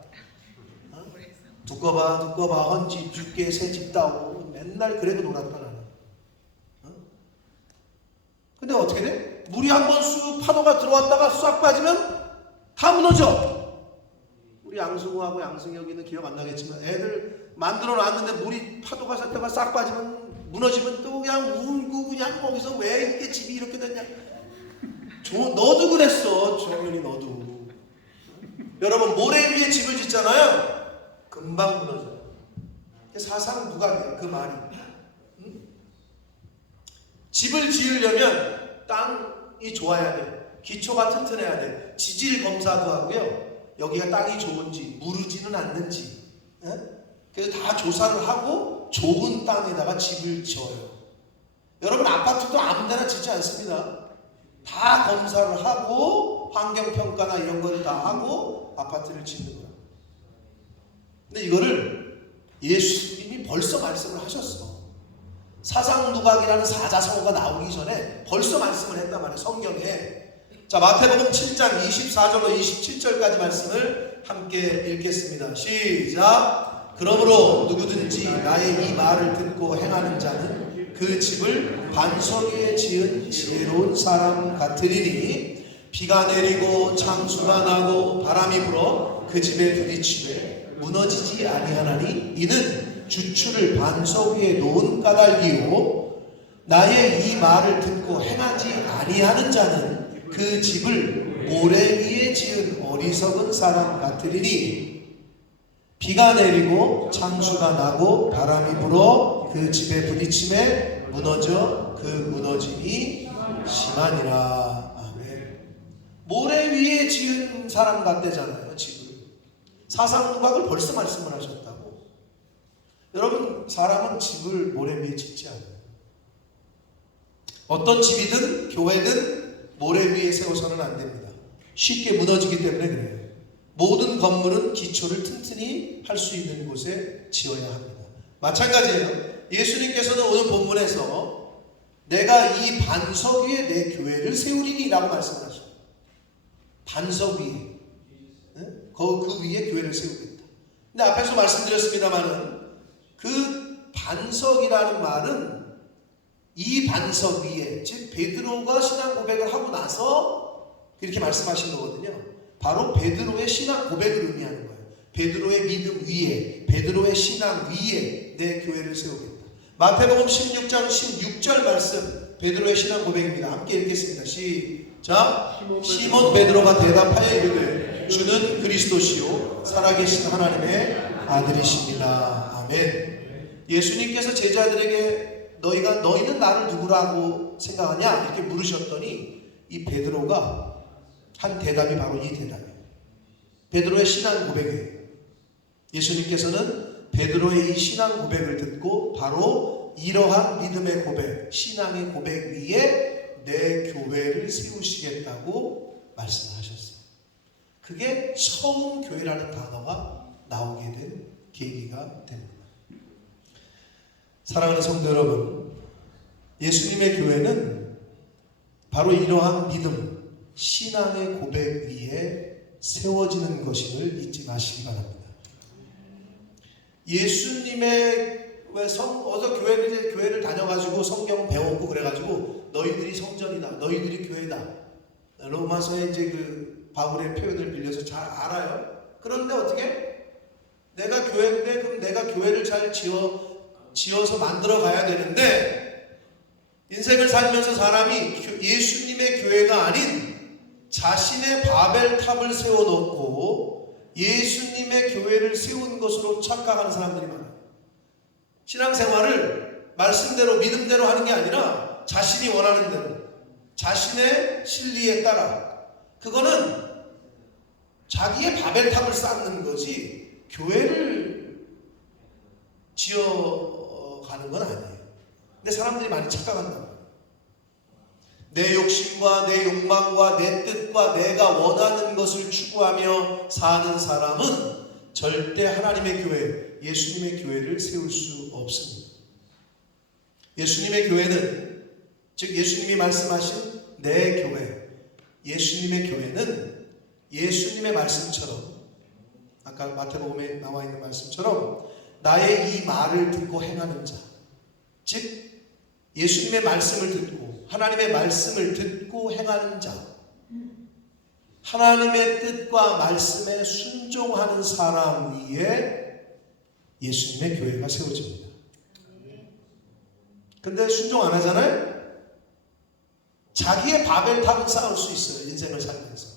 두꺼봐 헌집 죽게 새집 따고 맨날 그래도 놀았다 나는. 근데 어떻게 돼? 물이 한번 쑥 파도가 들어왔다가 싹 빠지면 다 무너져. 우리 양승우하고 양승이 여기는 기억 안 나겠지만 애들 만들어 놨는데 물이 파도가 샀다가 싹 빠지면 무너지면 또 그냥 울고 그냥 거기서 왜 이렇게 집이 이렇게 됐냐. 너도 그랬어. 정연이 너도. 여러분 모래 위에 집을 짓잖아요. 금방 무너져요. 사상은 누가 그 말이. 응? 집을 지으려면 땅이 좋아야 돼. 기초가 튼튼해야 돼. 지질 검사도 하고요. 여기가 땅이 좋은지 무르지는 않는지. 그래서 다 조사를 하고 좋은 땅에다가 집을 지어요. 여러분 아파트도 아무데나 짓지 않습니다. 다 검사를 하고 환경평가나 이런 걸 다 하고 아파트를 짓는 거야. 근데 이거를 예수님이 벌써 말씀을 하셨어. 사상누각이라는 사자성어가 나오기 전에 벌써 말씀을 했단 말이에요. 성경에. 자, 마태복음 7장 24절로 27절까지 말씀을 함께 읽겠습니다. 시작. 그러므로 누구든지 나의 이 말을 듣고 행하는 자는 그 집을 반석 위에 지은 지혜로운 사람 같으리니 비가 내리고 창수가 나고 바람이 불어 그 집에 부딪히되 무너지지 아니하나니 이는 주추를 반석 위에 놓은 까닭이요 나의 이 말을 듣고 행하지 아니하는 자는 그 집을 모래 위에 지은 어리석은 사람 같으리니 비가 내리고 창수가 나고 바람이 불어 그 집에 부딪힘에 무너져 그 무너짐이 심하니라. 아멘. 모래 위에 지은 사람 같대잖아요. 집을. 사상누각을 벌써 말씀을 하셨다고. 여러분 사람은 집을 모래 위에 짓지 않아요. 어떤 집이든 교회든 모래 위에 세워서는 안 됩니다. 쉽게 무너지기 때문에 그래요. 모든 건물은 기초를 튼튼히 할 수 있는 곳에 지어야 합니다. 마찬가지예요. 예수님께서는 오늘 본문에서 내가 이 반석 위에 내 교회를 세우리니 라고 말씀을 하셔요. 반석 위에. 그 위에 교회를 세우겠다. 근데 앞에서 말씀드렸습니다마는 그 반석이라는 말은 이 반석 위에, 즉 베드로가 신앙 고백을 하고 나서 이렇게 말씀하신 거거든요. 바로 베드로의 신앙 고백을 의미하는 거예요. 베드로의 믿음 위에, 베드로의 신앙 위에 내 교회를 세우겠다. 마태복음 16장 16절 말씀, 베드로의 신앙 고백입니다. 함께 읽겠습니다. 시작. 시몬 베드로가 대답하여 이르되 주는 그리스도시요 살아계신 하나님의 아들이십니다. 아멘. 예수님께서 제자들에게 너희는 나를 누구라고 생각하냐 이렇게 물으셨더니 이 베드로가 한 대답이 바로 이 대답이에요. 베드로의 신앙 고백이에요. 예수님께서는 베드로의 이 신앙 고백을 듣고 바로 이러한 믿음의 고백, 신앙의 고백 위에 내 교회를 세우시겠다고 말씀하셨어요. 그게 처음 교회라는 단어가 나오게 된 계기가 됩니다. 사랑하는 성도 여러분, 예수님의 교회는 바로 이러한 믿음, 신앙의 고백 위에 세워지는 것임을 잊지 마시기 바랍니다. 예수님의 어서 교회를 다녀가지고 성경 배웠고 그래가지고 너희들이 성전이다, 너희들이 교회다. 로마서에 이제 그 바울의 표현을 빌려서 잘 알아요. 그런데 어떻게? 내가 교회인데 그럼 내가 교회를 잘 지어서 만들어 가야 되는데 인생을 살면서 사람이 예수님의 교회가 아닌 자신의 바벨탑을 세워놓고 예수님의 교회를 세운 것으로 착각하는 사람들이 많아요. 신앙생활을 말씀대로 믿음대로 하는 게 아니라 자신이 원하는 대로 자신의 진리에 따라 그거는 자기의 바벨탑을 쌓는 거지 교회를 지어가는 건 아니에요. 근데 사람들이 많이 착각한다는 거예요. 내 욕심과 내 욕망과 내 뜻과 내가 원하는 것을 추구하며 사는 사람은 절대 하나님의 교회, 예수님의 교회를 세울 수 없습니다. 예수님의 교회는, 즉 예수님이 말씀하신 내 교회, 예수님의 교회는 예수님의 말씀처럼, 아까 마태복음에 나와 있는 말씀처럼 나의 이 말을 듣고 행하는 자, 즉 예수님의 말씀을 듣고 하나님의 말씀을 듣고 행하는 자, 하나님의 뜻과 말씀에 순종하는 사람 위에 예수님의 교회가 세워집니다. 근데 순종 안 하잖아요? 자기의 바벨탑은 쌓을 수 있어요. 인생을 살면서.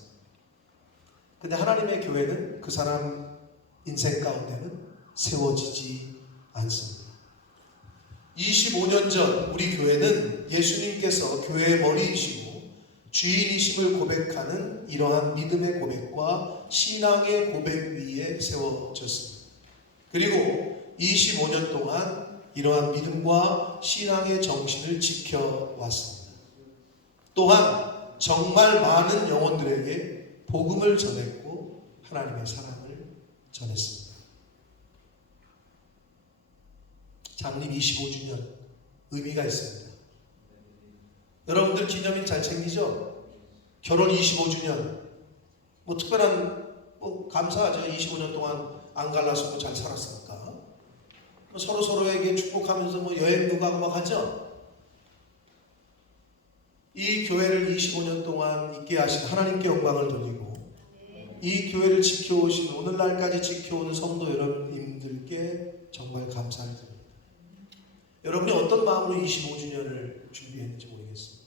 근데 하나님의 교회는 그 사람 인생 가운데는 세워지지 않습니다. 25년 전 우리 교회는 예수님께서 교회의 머리이시고 주인이심을 고백하는 이러한 믿음의 고백과 신앙의 고백 위에 세워졌습니다. 그리고 25년 동안 이러한 믿음과 신앙의 정신을 지켜왔습니다. 또한 정말 많은 영혼들에게 복음을 전했고 하나님의 사랑을 전했습니다. 창립 25주년 의미가 있습니다. 여러분들 기념일 잘 챙기죠? 결혼 25주년 뭐 특별한 감사하죠. 25년 동안 안 갈라서고 잘 살았으니까 서로 서로에게 축복하면서 뭐 여행도 가고 막 하죠. 이 교회를 25년 동안 있게 하신 하나님께 영광을 돌리고 이 교회를 지켜오신 오늘날까지 지켜오는 성도 여러분님들께 정말 감사를 드립니다. 여러분이 어떤 마음으로 25주년을 준비했는지 모르겠습니다.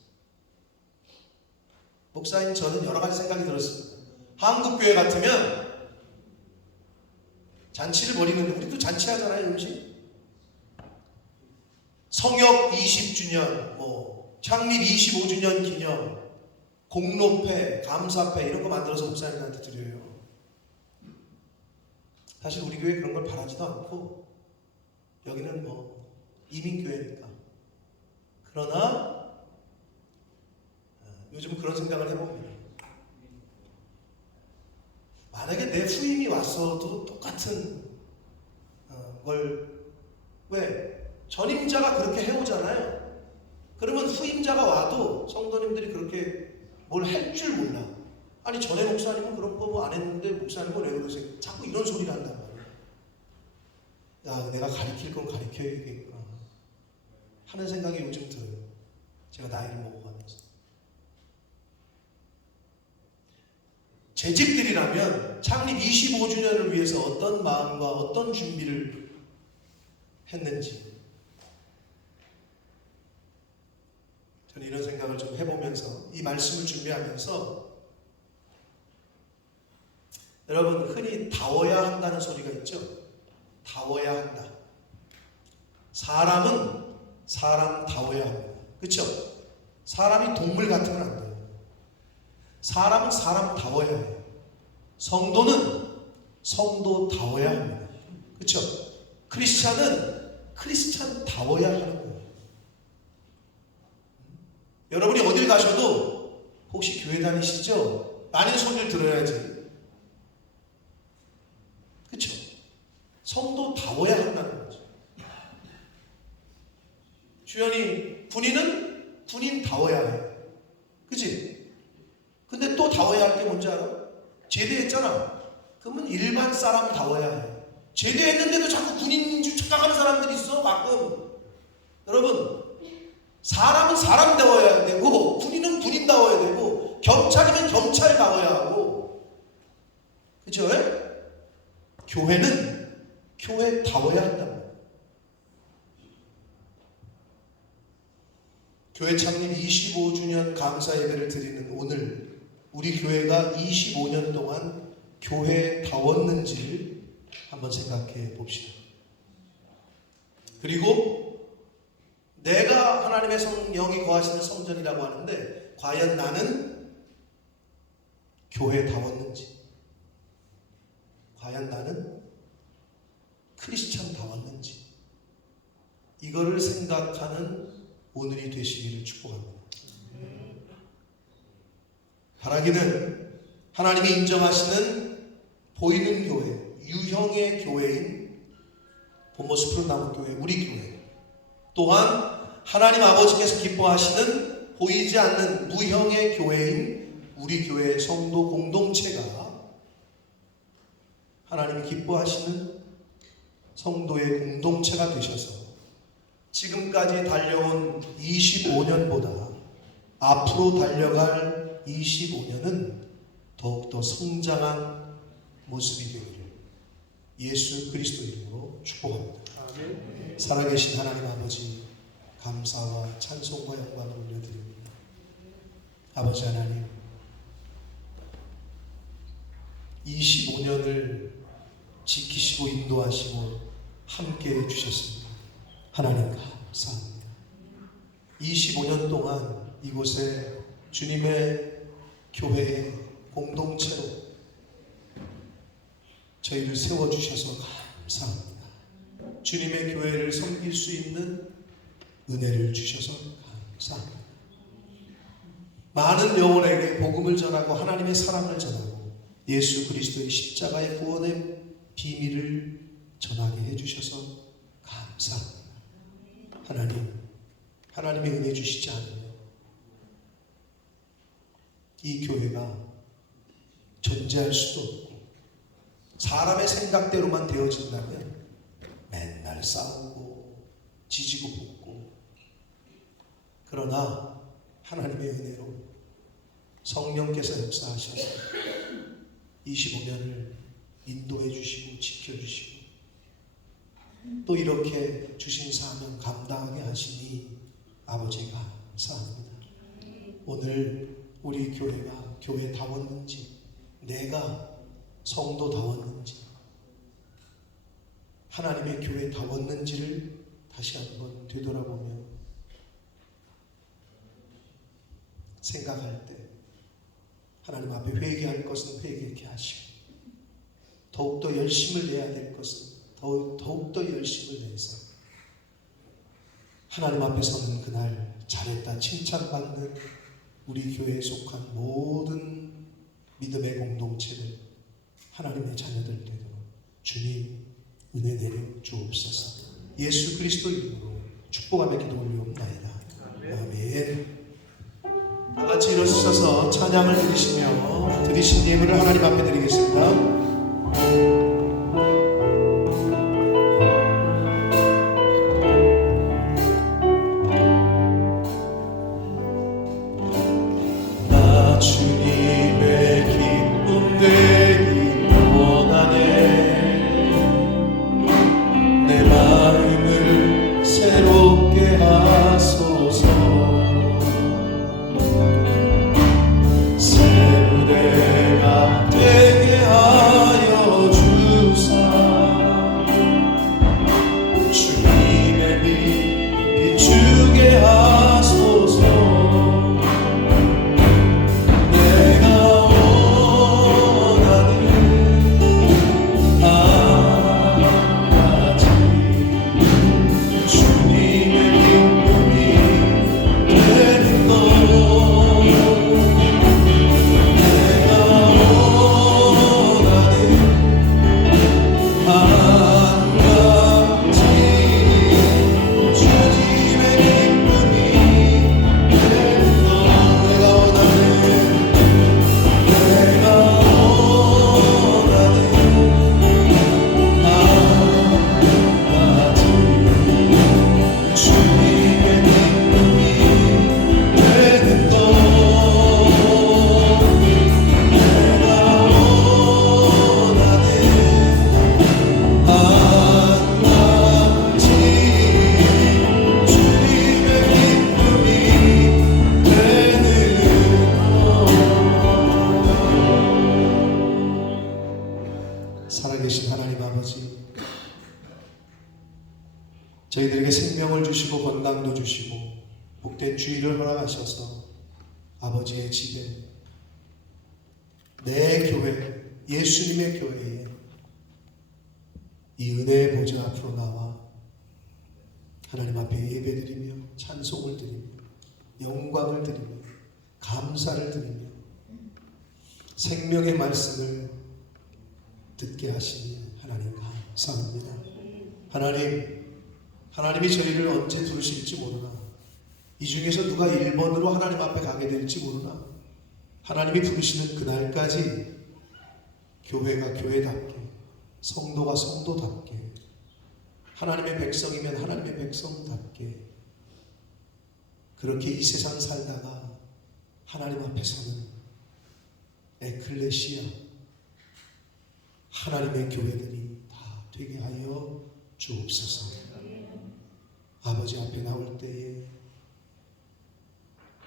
목사님 저는 여러 가지 생각이 들었습니다. 한국교회 같으면 잔치를 벌이는데 우리도 잔치하잖아요. 음식 성역 20주년 창립 25주년 기념 공로패 감사패 이런 거 만들어서 목사님한테 드려요. 사실 우리 교회 그런 걸 바라지도 않고 여기는 이민교회니까. 그러나 요즘 그런 생각을 해봅니다. 만약에 내 후임이 왔어도 똑같은 걸 왜 전임자가 그렇게 해오잖아요. 그러면 후임자가 와도 성도님들이 그렇게 뭘 할 줄 몰라. 아니 전에 목사님은 그런 거 안 했는데 목사님은 왜 그러세요? 자꾸 이런 소리를 한단 말이에요. 야, 내가 가르칠 건 가르쳐야겠구나 하는 생각이 요즘 들어요. 제가 나이를 먹어가면서. 재직들이라면 창립 25주년을 위해서 어떤 마음과 어떤 준비를 했는지 저는 이런 생각을 좀 해보면서 이 말씀을 준비하면서 여러분 흔히 다워야 한다는 소리가 있죠. 다워야 한다. 사람은 사람다워야 합니다. 그렇죠? 사람이 동물 같으면 안 돼요. 사람은 사람다워야 해요. 성도는 성도다워야 합니다. 그렇죠? 크리스찬은 크리스찬다워야 하는 거예요. 여러분이 어딜 가셔도 혹시 교회 다니시죠? 라는 소리를 들어야지. 그렇죠? 성도다워야 한다는 거죠. 주연이 군인은 군인다워야 해요. 그치? 근데 또 다워야 할 게 뭔지 알아? 제대했잖아. 그러면 일반 사람다워야 해. 제대했는데도 자꾸 군인인 줄 착각하는 사람들이 있어 가끔. 여러분 사람은 사람다워야 되고 군인은 군인다워야 되고 경찰이면 경찰다워야 하고 그쵸? 교회는 교회다워야 한단 말이에요. 교회 창립 25주년 감사 예배를 드리는 오늘 우리 교회가 25년 동안 교회다웠는지를 한번 생각해 봅시다. 그리고 내가 하나님의 성령이 거하시는 성전이라고 하는데 과연 나는 교회다웠는지, 과연 나는 크리스찬다웠는지, 이거를 생각하는 오늘이 되시기를 축복합니다. 바라기는 하나님이 인정하시는 보이는 교회, 유형의 교회인 본모습 푸른 나무교회, 우리 교회, 또한 하나님 아버지께서 기뻐하시는 보이지 않는 무형의 교회인 우리 교회 성도 공동체가 하나님이 기뻐하시는 성도의 공동체가 되셔서 지금까지 달려온 25년보다 앞으로 달려갈 25년은 더욱더 성장한 모습이 되기를 예수 그리스도 이름으로 축복합니다. 아멘. 살아계신 하나님 아버지, 감사와 찬송과 영광을 올려드립니다. 아버지 하나님, 25년을 지키시고 인도하시고 함께해 주셨습니다. 하나님 감사합니다. 25년 동안 이곳에 주님의 교회의 공동체로 저희를 세워주셔서 감사합니다. 주님의 교회를 섬길 수 있는 은혜를 주셔서 감사합니다. 많은 영혼에게 복음을 전하고 하나님의 사랑을 전하고 예수 그리스도의 십자가의 구원의 비밀을 전하게 해주셔서 감사합니다. 하나님의 은혜 주시지 않으면 이 교회가 존재할 수도 없고 사람의 생각대로만 되어진다면 맨날 싸우고 지지고 볶고, 그러나 하나님의 은혜로 성령께서 역사하셔서 25년을 인도해 주시고 지켜주시고 또 이렇게 주신 사명 감당하게 하시니 아버지가 감사합니다. 오늘 우리 교회가 교회다웠는지, 내가 성도다웠는지, 하나님의 교회다웠는지를 다시 한번 되돌아보며 생각할 때 하나님 앞에 회개할 것은 회개케 하시고 더욱더 열심을 내야 될 것은 더욱더 열심을 내서 하나님 앞에 서는 그날 잘했다 칭찬받는 우리 교회에 속한 모든 믿음의 공동체를 하나님의 자녀들 되도록 주님 은혜 내려 주옵소서. 예수 그리스도 이름으로 축복하며 기도 올리옵나이다. 아멘. 다 같이 일어서서 찬양을 드리시며 드리신 예물을 하나님 앞에 드리겠습니다. 새 무대가 되게 하여 주 저희들에게 생명을 주시고 건강도 주시고 복된 주의를 허락하셔서 아버지의 집에, 내 교회, 예수님의 교회에 이 은혜의 보좌 앞으로 나와 하나님 앞에 예배드리며 찬송을 드리며 영광을 드리며 감사를 드리며 생명의 말씀을 듣게 하시니 하나님 감사합니다. 하나님이 저희를 언제 부르실지 모르나, 이 중에서 누가 1번으로 하나님 앞에 가게 될지 모르나, 하나님이 부르시는 그날까지 교회가 교회답게, 성도가 성도답게, 하나님의 백성이면 하나님의 백성답게 그렇게 이 세상 살다가 하나님 앞에 서는 에클레시아, 하나님의 교회들이 다 되게 하여 주옵소서. 아버지 앞에 나올 때에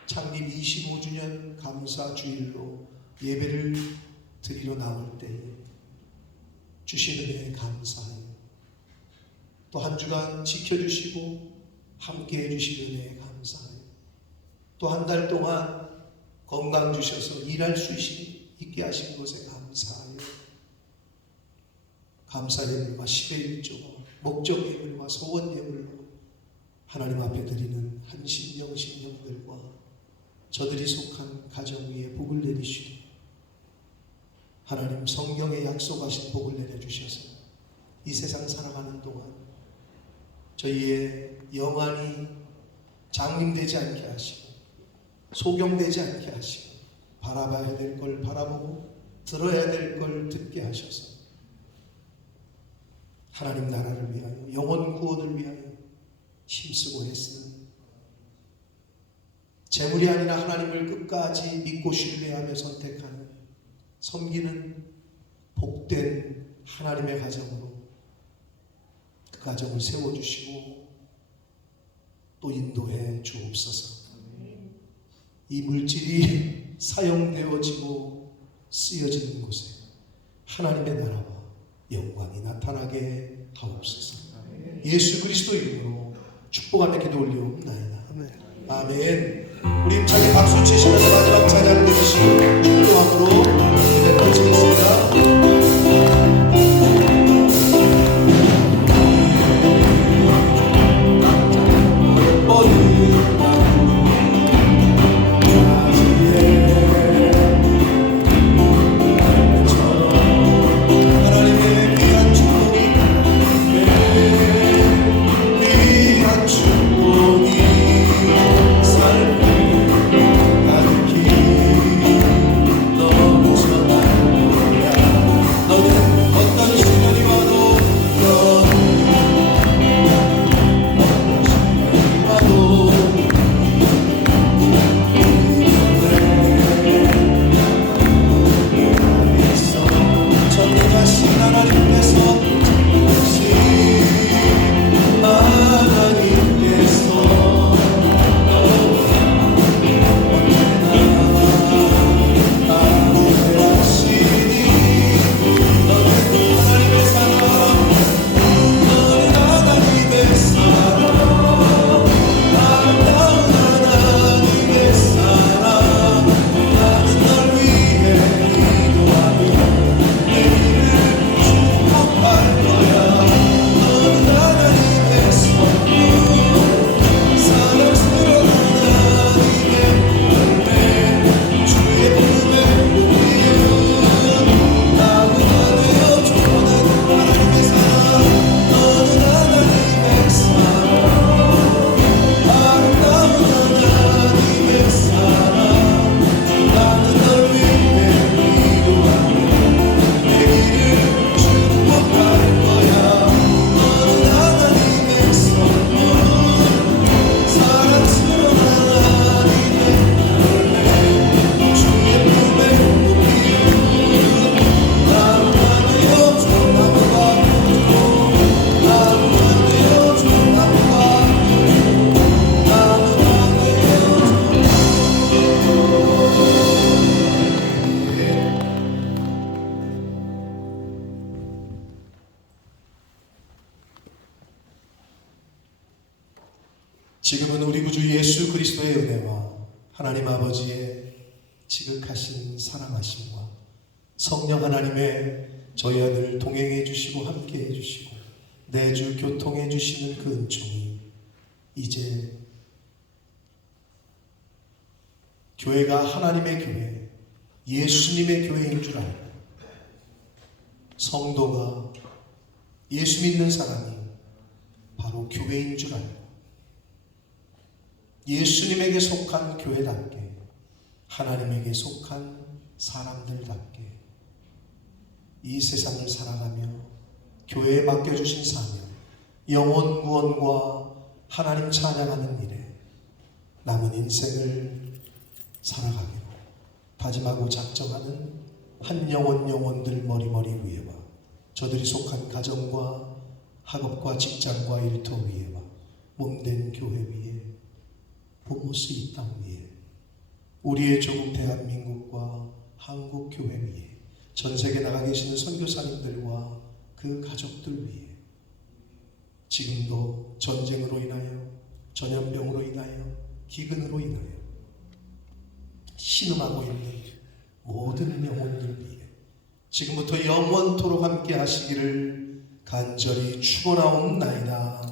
창립 25주년 감사 주일로 예배를 드리러 나올 때에 주신 은혜에 감사해요. 또 한 주간 지켜주시고 함께해 주신 은혜에 감사해요. 또 한 달 동안 건강 주셔서 일할 수 있게 하신 것에 감사해요. 감사 예물과 10의 1조와 목적 예물과 소원 예물로 하나님 앞에 드리는 한심령 신령들과 저들이 속한 가정 위에 복을 내리시고 하나님 성경에 약속하신 복을 내려주셔서 이 세상 살아가는 동안 저희의 영안이 장님되지 않게 하시고 소경되지 않게 하시고 바라봐야 될 걸 바라보고 들어야 될 걸 듣게 하셔서 하나님 나라를 위하여 영혼 구원을 위하여 힘쓰고 애쓰는 재물이 아니라 하나님을 끝까지 믿고 신뢰하며 선택하는 섬기는 복된 하나님의 가정으로 그 가정을 세워주시고 또 인도해 주옵소서. 이 물질이 사용되어지고 쓰여지는 곳에 하나님의 나라와 영광이 나타나게 하옵소서. 예수 그리스도 이름으로 축복하며 기도 올리옵나이다. 아멘. 우리 힘차게 박수 치시면서 마지막 찬양 드리시고 축도함으로 기대 마치겠습니다. 너무 지금은 우리 구주 예수 그리스도의 은혜와 하나님 아버지의 지극하신 사랑하심과 성령 하나님의 저희 아들 동행해 주시고 함께 해 주시고 내주 교통해 주시는 그 은총이 이제 교회가 하나님의 교회, 예수님의 교회인 줄 알고 성도가 예수 믿는 사람이 바로 교회인 줄 알고 예수님에게 속한 교회답게 하나님에게 속한 사람들답게 이 세상을 살아가며 교회에 맡겨주신 사명, 영혼 구원과 하나님 찬양하는 일에 남은 인생을 살아가기로 다짐하고 작정하는 한 영혼들 머리머리 위에와 저들이 속한 가정과 학업과 직장과 일터 위에와 몸된 교회 위에 부모스 이 땅 위에 우리의 조국 대한민국과 한국 교회 위에 전 세계 나가 계시는 선교사님들과 그 가족들 위에 지금도 전쟁으로 인하여 전염병으로 인하여 기근으로 인하여 신음하고 있는 모든 영혼들 위해 지금부터 영원토록 함께 하시기를 간절히 축원하옵나이다.